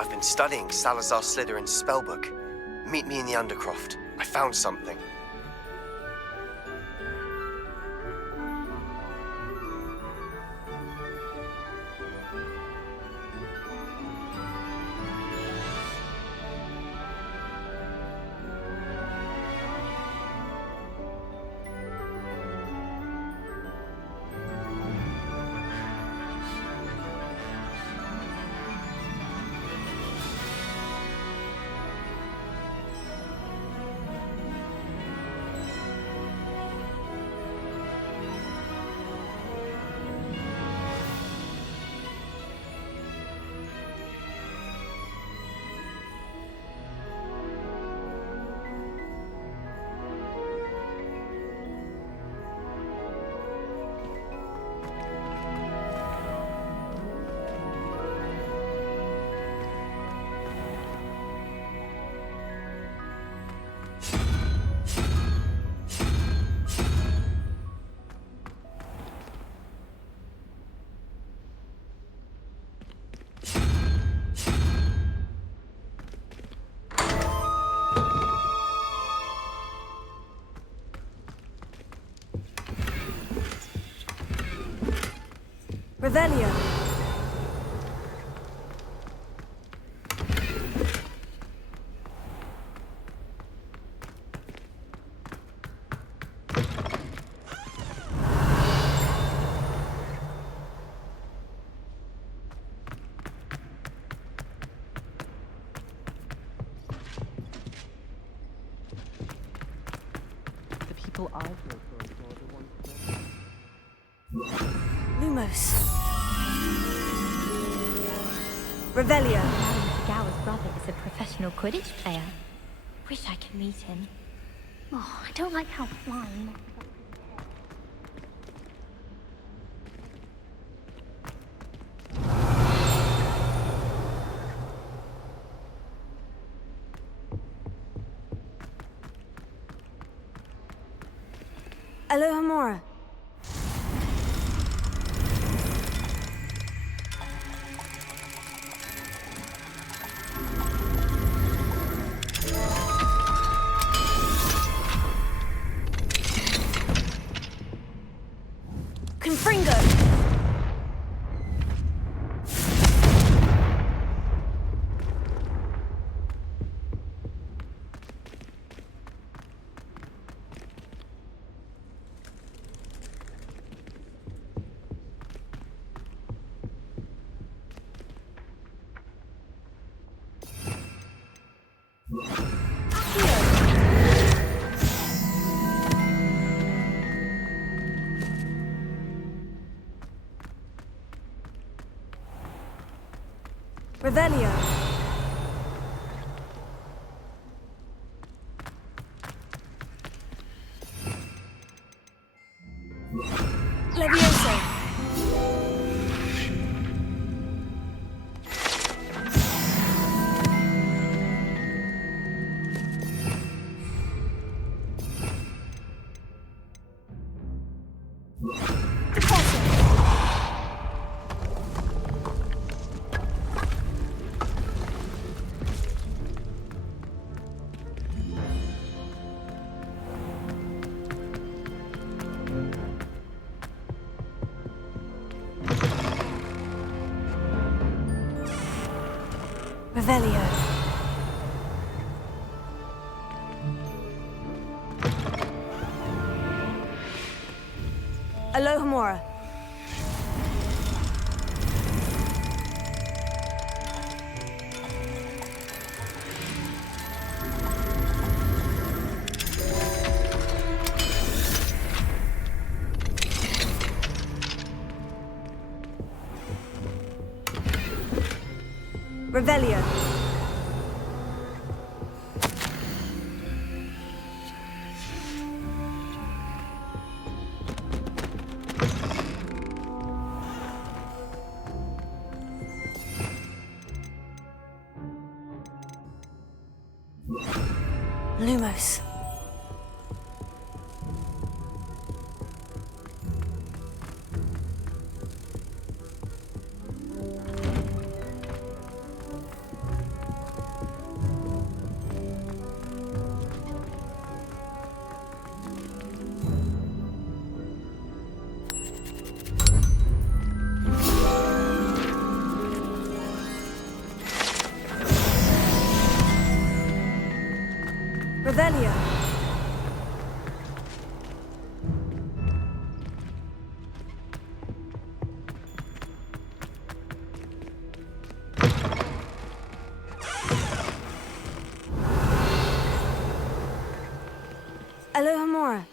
I've been studying Salazar Slytherin's spellbook. Meet me in the Undercroft. I found something. Revelio. The people I've worked for are the ones Lumos. Revelio. Gower's brother is a professional Quidditch player. Wish I could meet him. Oh, I don't like how flying. Alohomora. Confringo. Revelio. Levioso! Revelio. Alohomora. Revelio. Lumos. Revelio. Alohomora.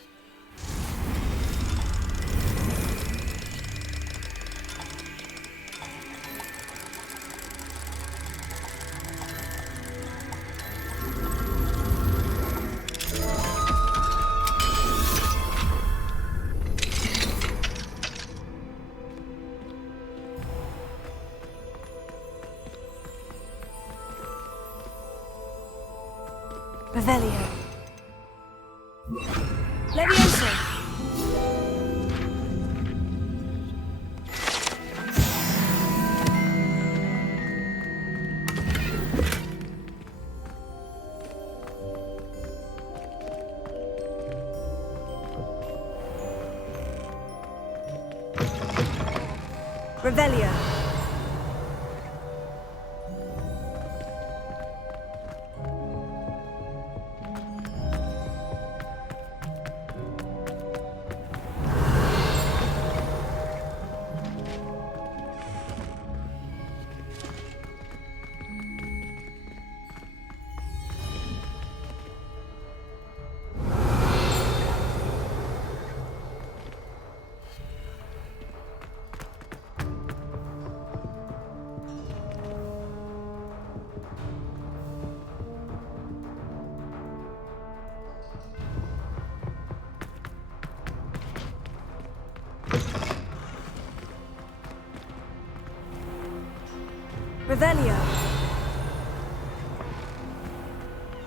Revelio. Levioso. Revelio. Revelio.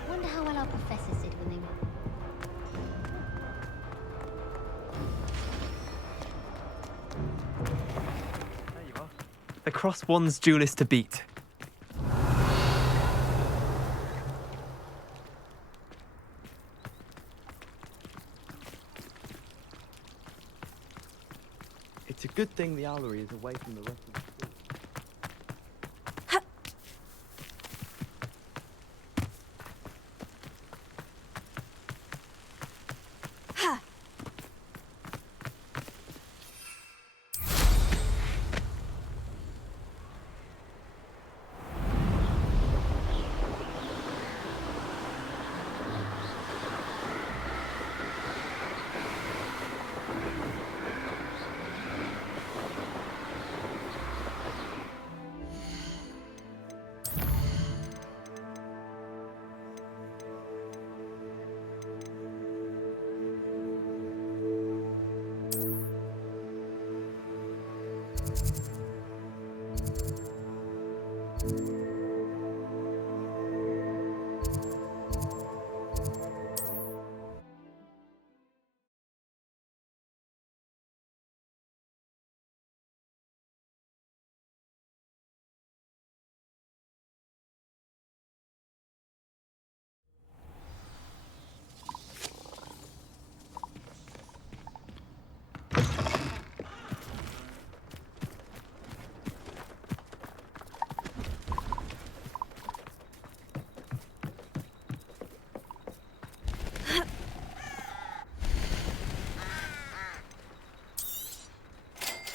Wonder how well our professors did when they were... There you are. The Cross One's duelist to beat. It's a good thing the owlery is away from the rest of the school.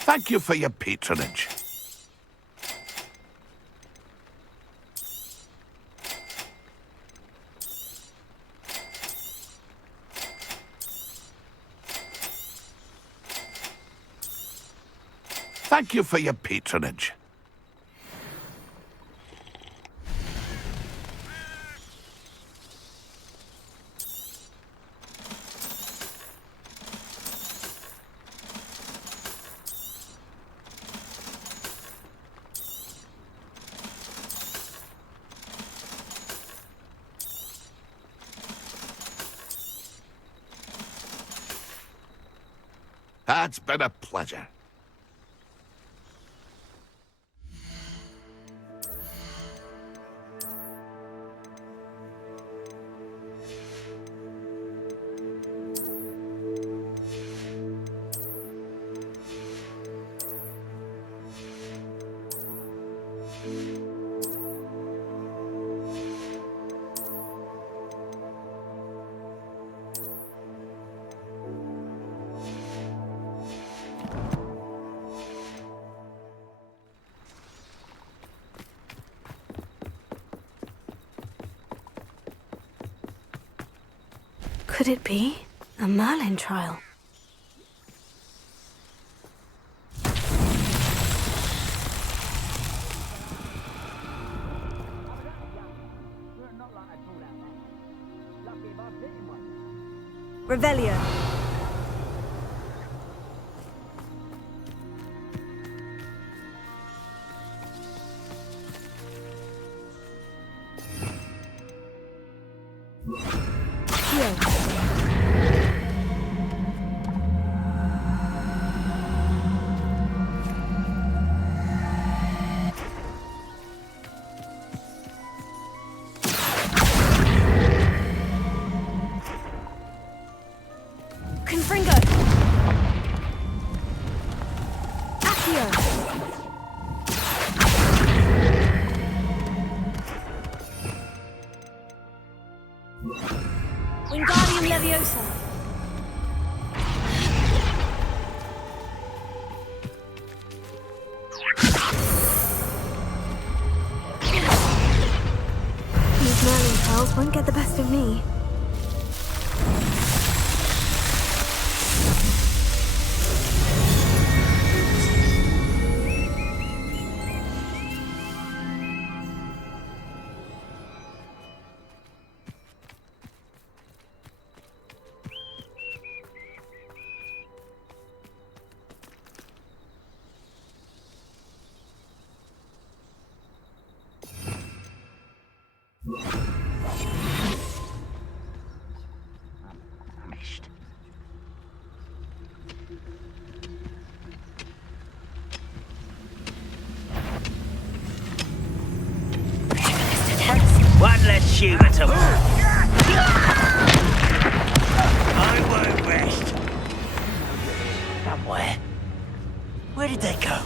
Thank you for your patronage. Thank you for your patronage. It's been a pleasure. Could it be a Merlin trial? Revelio. Wingardium Leviosa. These Merlin trials won't get the best of me. One less human to I won't rest. Somewhere. Where did they go?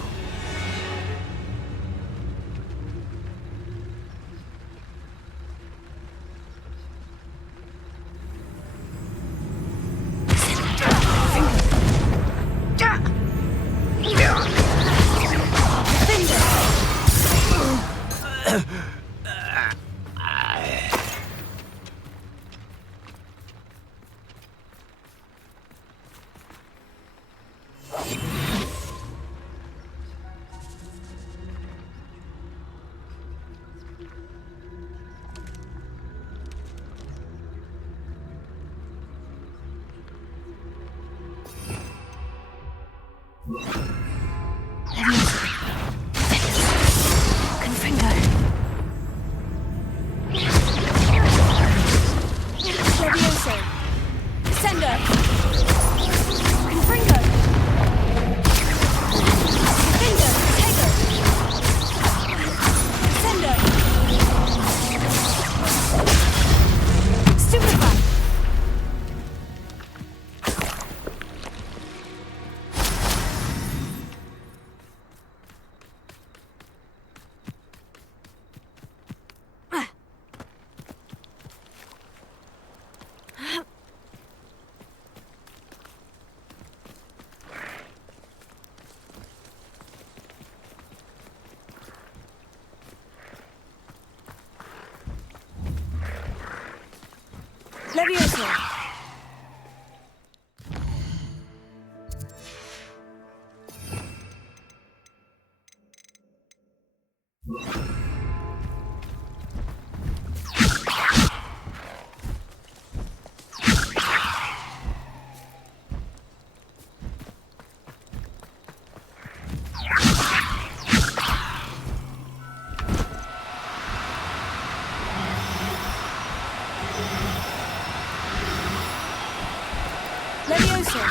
Leviosa! Leviosa!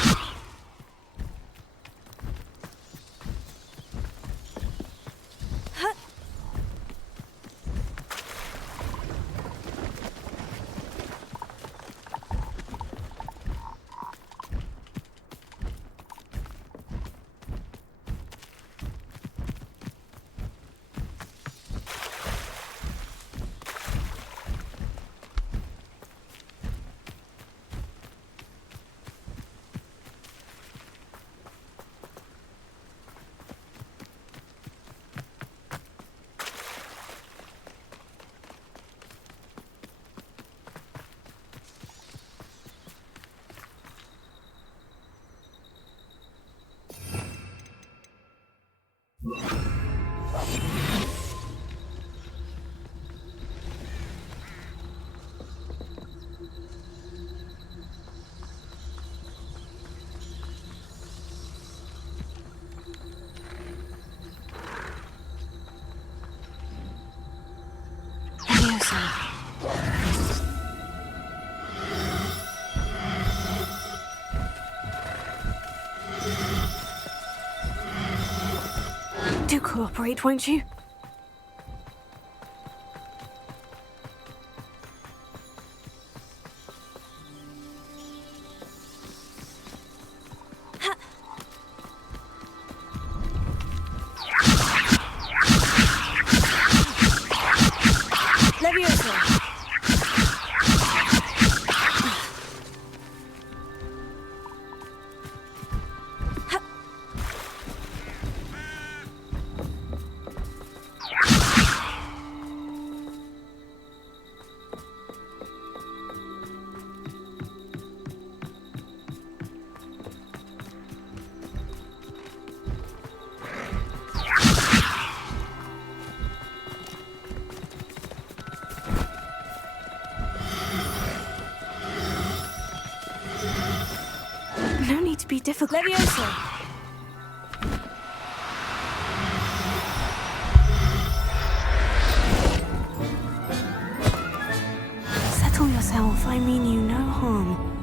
Do cooperate, won't you? Leviosa! No need to be difficult. Leviosa! Settle yourself, I mean you no harm.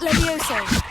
Leviosa!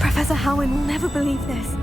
Professor Howin will never believe this.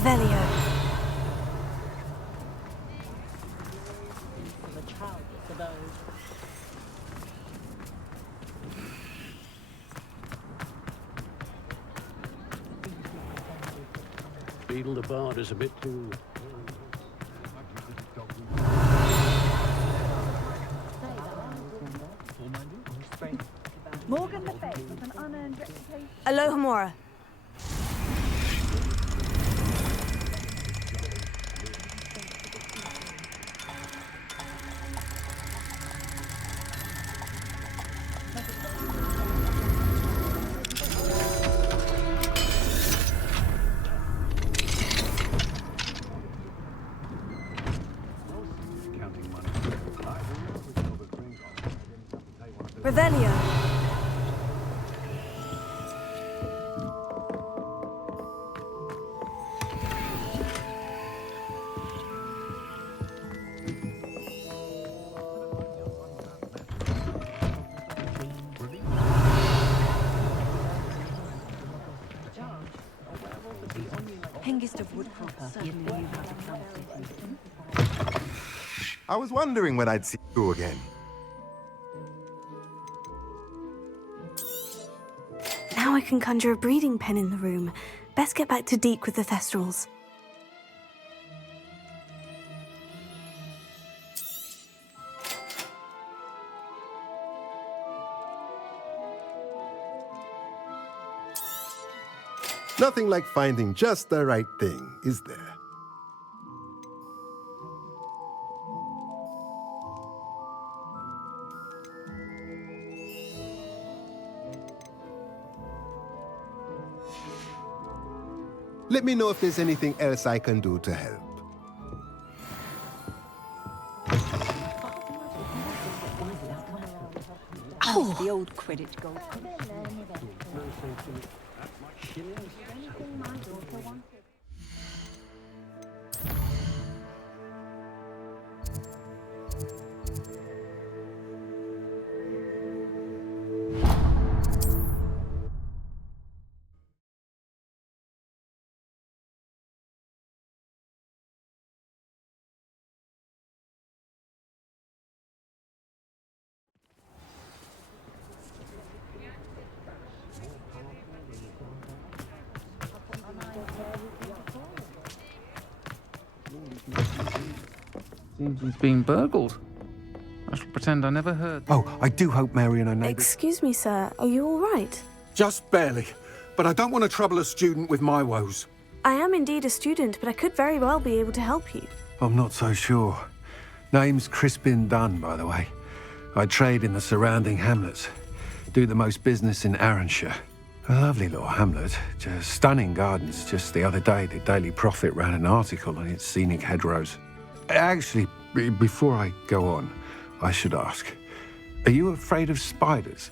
Revelio. Beetle the Bard is a bit too... Morgan the Faith with an unearned reputation. Alohomora. Revelio. Hengist of Woodcropper. I was wondering when I'd see you again. Now I can conjure a breeding pen in the room. Best get back to Deke with the Thestrals. Nothing like finding just the right thing, is there? Let me know if there's anything else I can do to help. Oh, the old Quidditch goal. Seems he's been burgled. I shall pretend I never heard. Oh, I do hope Mary and her neighbour... Excuse me, sir. Are you all right? Just barely. But I don't want to trouble a student with my woes. I am indeed a student, but I could very well be able to help you. I'm not so sure. Name's Crispin Dunn, by the way. I trade in the surrounding hamlets. Do the most business in Arranshire. A lovely little hamlet. Just stunning gardens. Just the other day, the Daily Prophet ran an article on its scenic hedgerows. Actually, before I go on, I should ask, are you afraid of spiders?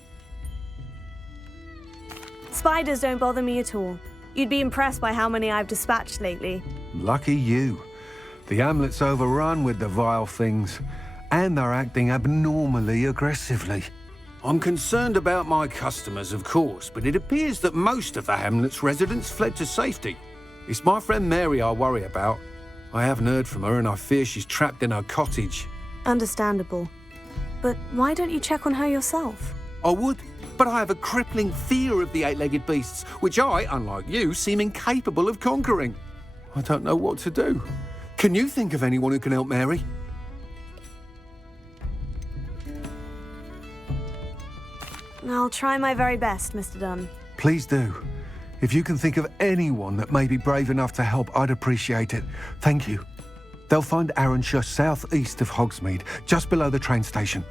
Spiders don't bother me at all. You'd be impressed by how many I've dispatched lately. Lucky you. The hamlet's overrun with the vile things, and they're acting abnormally aggressively. I'm concerned about my customers, of course, but it appears that most of the hamlet's residents fled to safety. It's my friend Mary I worry about. I haven't heard from her, and I fear she's trapped in her cottage. Understandable. But why don't you check on her yourself? I would, but I have a crippling fear of the eight-legged beasts, which I, unlike you, seem incapable of conquering. I don't know what to do. Can you think of anyone who can help Mary? I'll try my very best, Mr. Dunn. Please do. If you can think of anyone that may be brave enough to help, I'd appreciate it. Thank you. They'll find Arranshire southeast of Hogsmeade, just below the train station.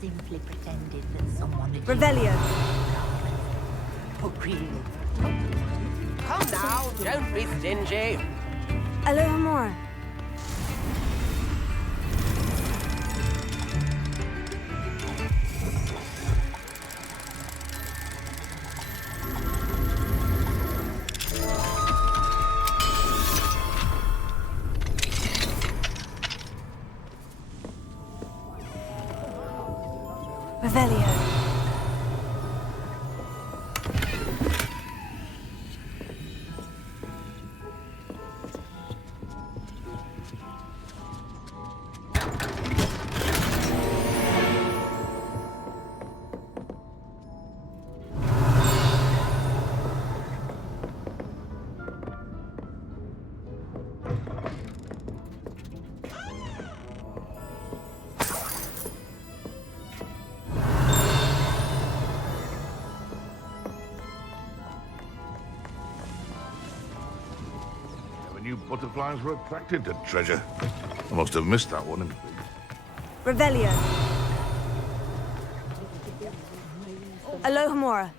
Simply pretended that someone had... Revelio. Oh, really? Come now, don't be stingy. Alohomora. Revelio. Never knew butterflies were attracted to treasure. I must have missed that one. Revelio. Alohomora.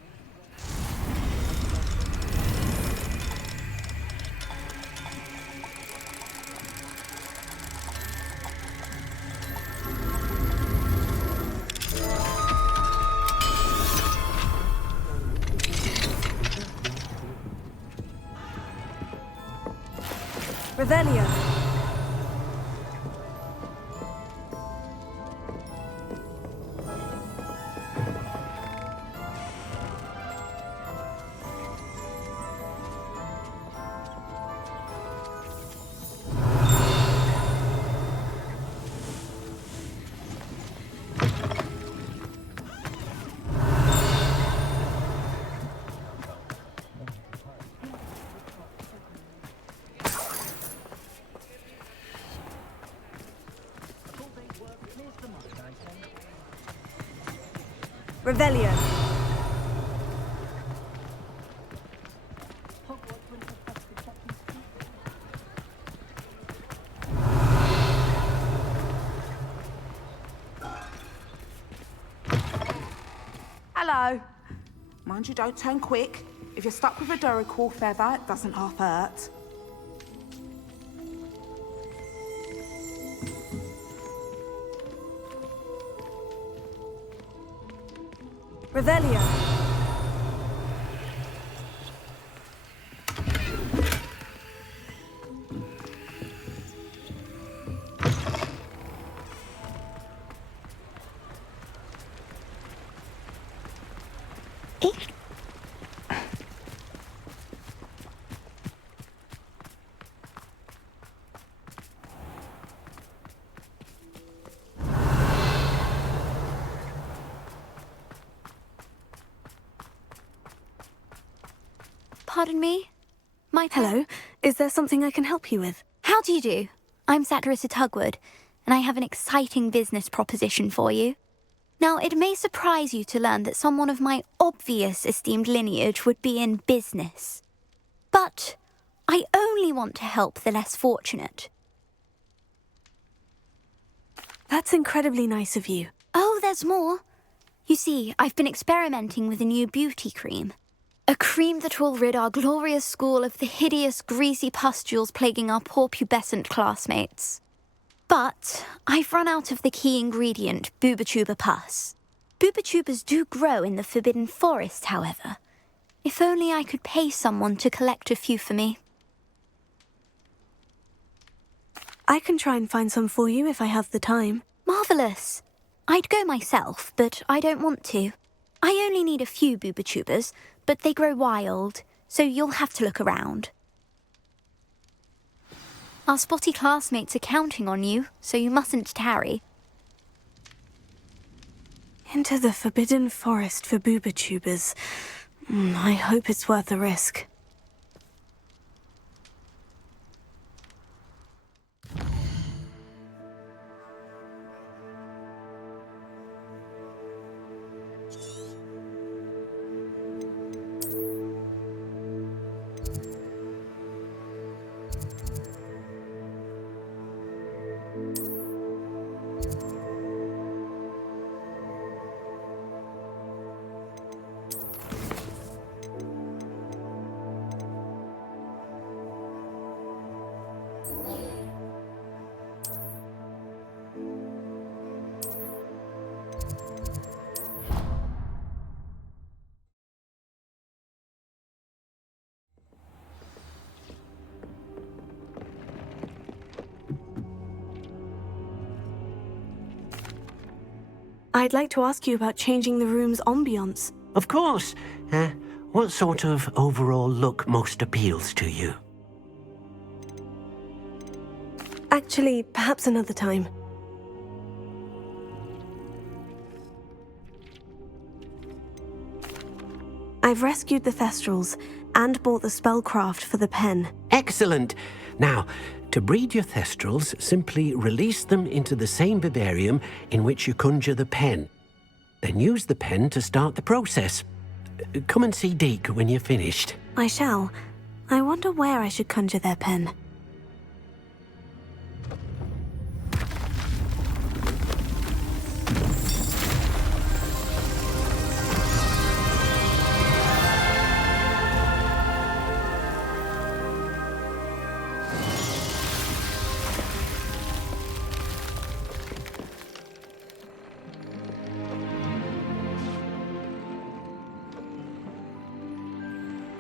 Revelio. Revelio. Hello. Mind you don't turn quick. If you're stuck with a Duracell feather, it doesn't half hurt. Revelio. Pardon me? Hello. Is there something I can help you with? How do you do? I'm Satirissa Tugwood, and I have an exciting business proposition for you. Now, it may surprise you to learn that someone of my obvious esteemed lineage would be in business. But I only want to help the less fortunate. That's incredibly nice of you. Oh, there's more. You see, I've been experimenting with a new beauty cream. A cream that will rid our glorious school of the hideous, greasy pustules plaguing our poor pubescent classmates. But I've run out of the key ingredient, Booba-Tuba pus. Booba-Tubas do grow in the Forbidden Forest, however. If only I could pay someone to collect a few for me. I can try and find some for you if I have the time. Marvellous. I'd go myself, but I don't want to. I only need a few Booba-Tubas, but they grow wild, so you'll have to look around. Our spotty classmates are counting on you, so you mustn't tarry. Into the Forbidden Forest for Booba-Tubas. I hope it's worth the risk. I'd like to ask you about changing the room's ambiance. Of course. What sort of overall look most appeals to you? Actually, perhaps another time. I've rescued the Thestrals and bought the spellcraft for the pen. Excellent. Now, to breed your Thestrals, simply release them into the same vivarium in which you conjure the pen. Then use the pen to start the process. Come and see Deke when you're finished. I shall. I wonder where I should conjure their pen.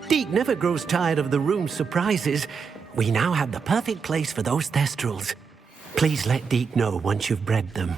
Deke never grows tired of the room's surprises. We now have the perfect place for those Thestrals. Please let Deke know once you've bred them.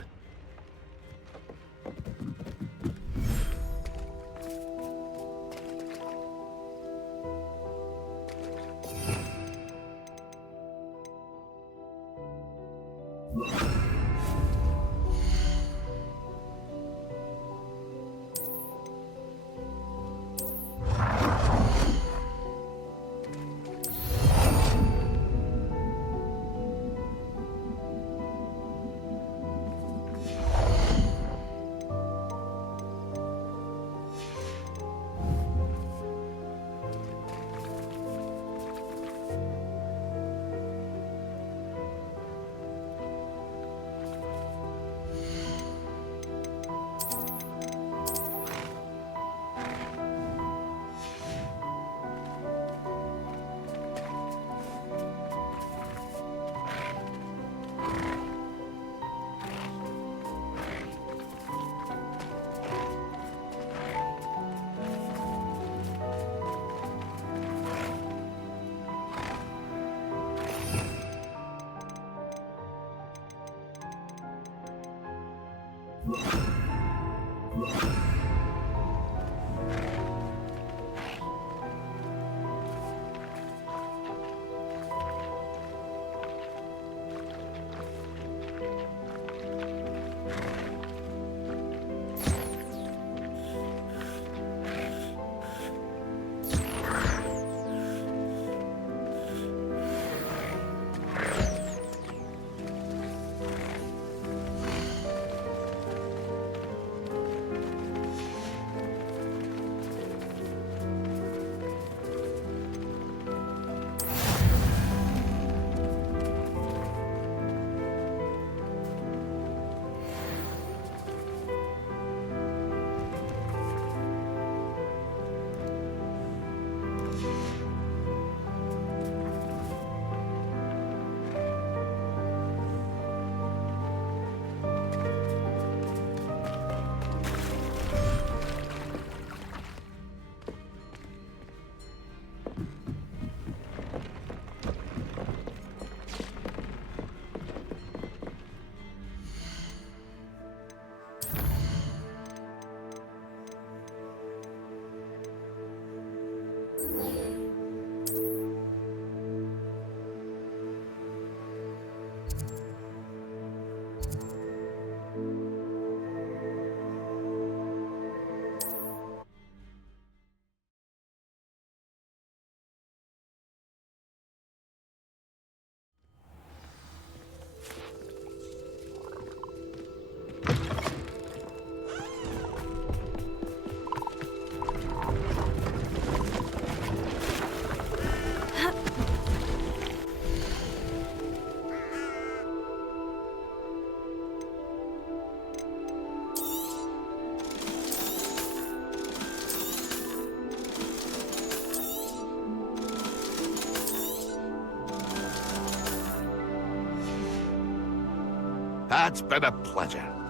It's been a pleasure.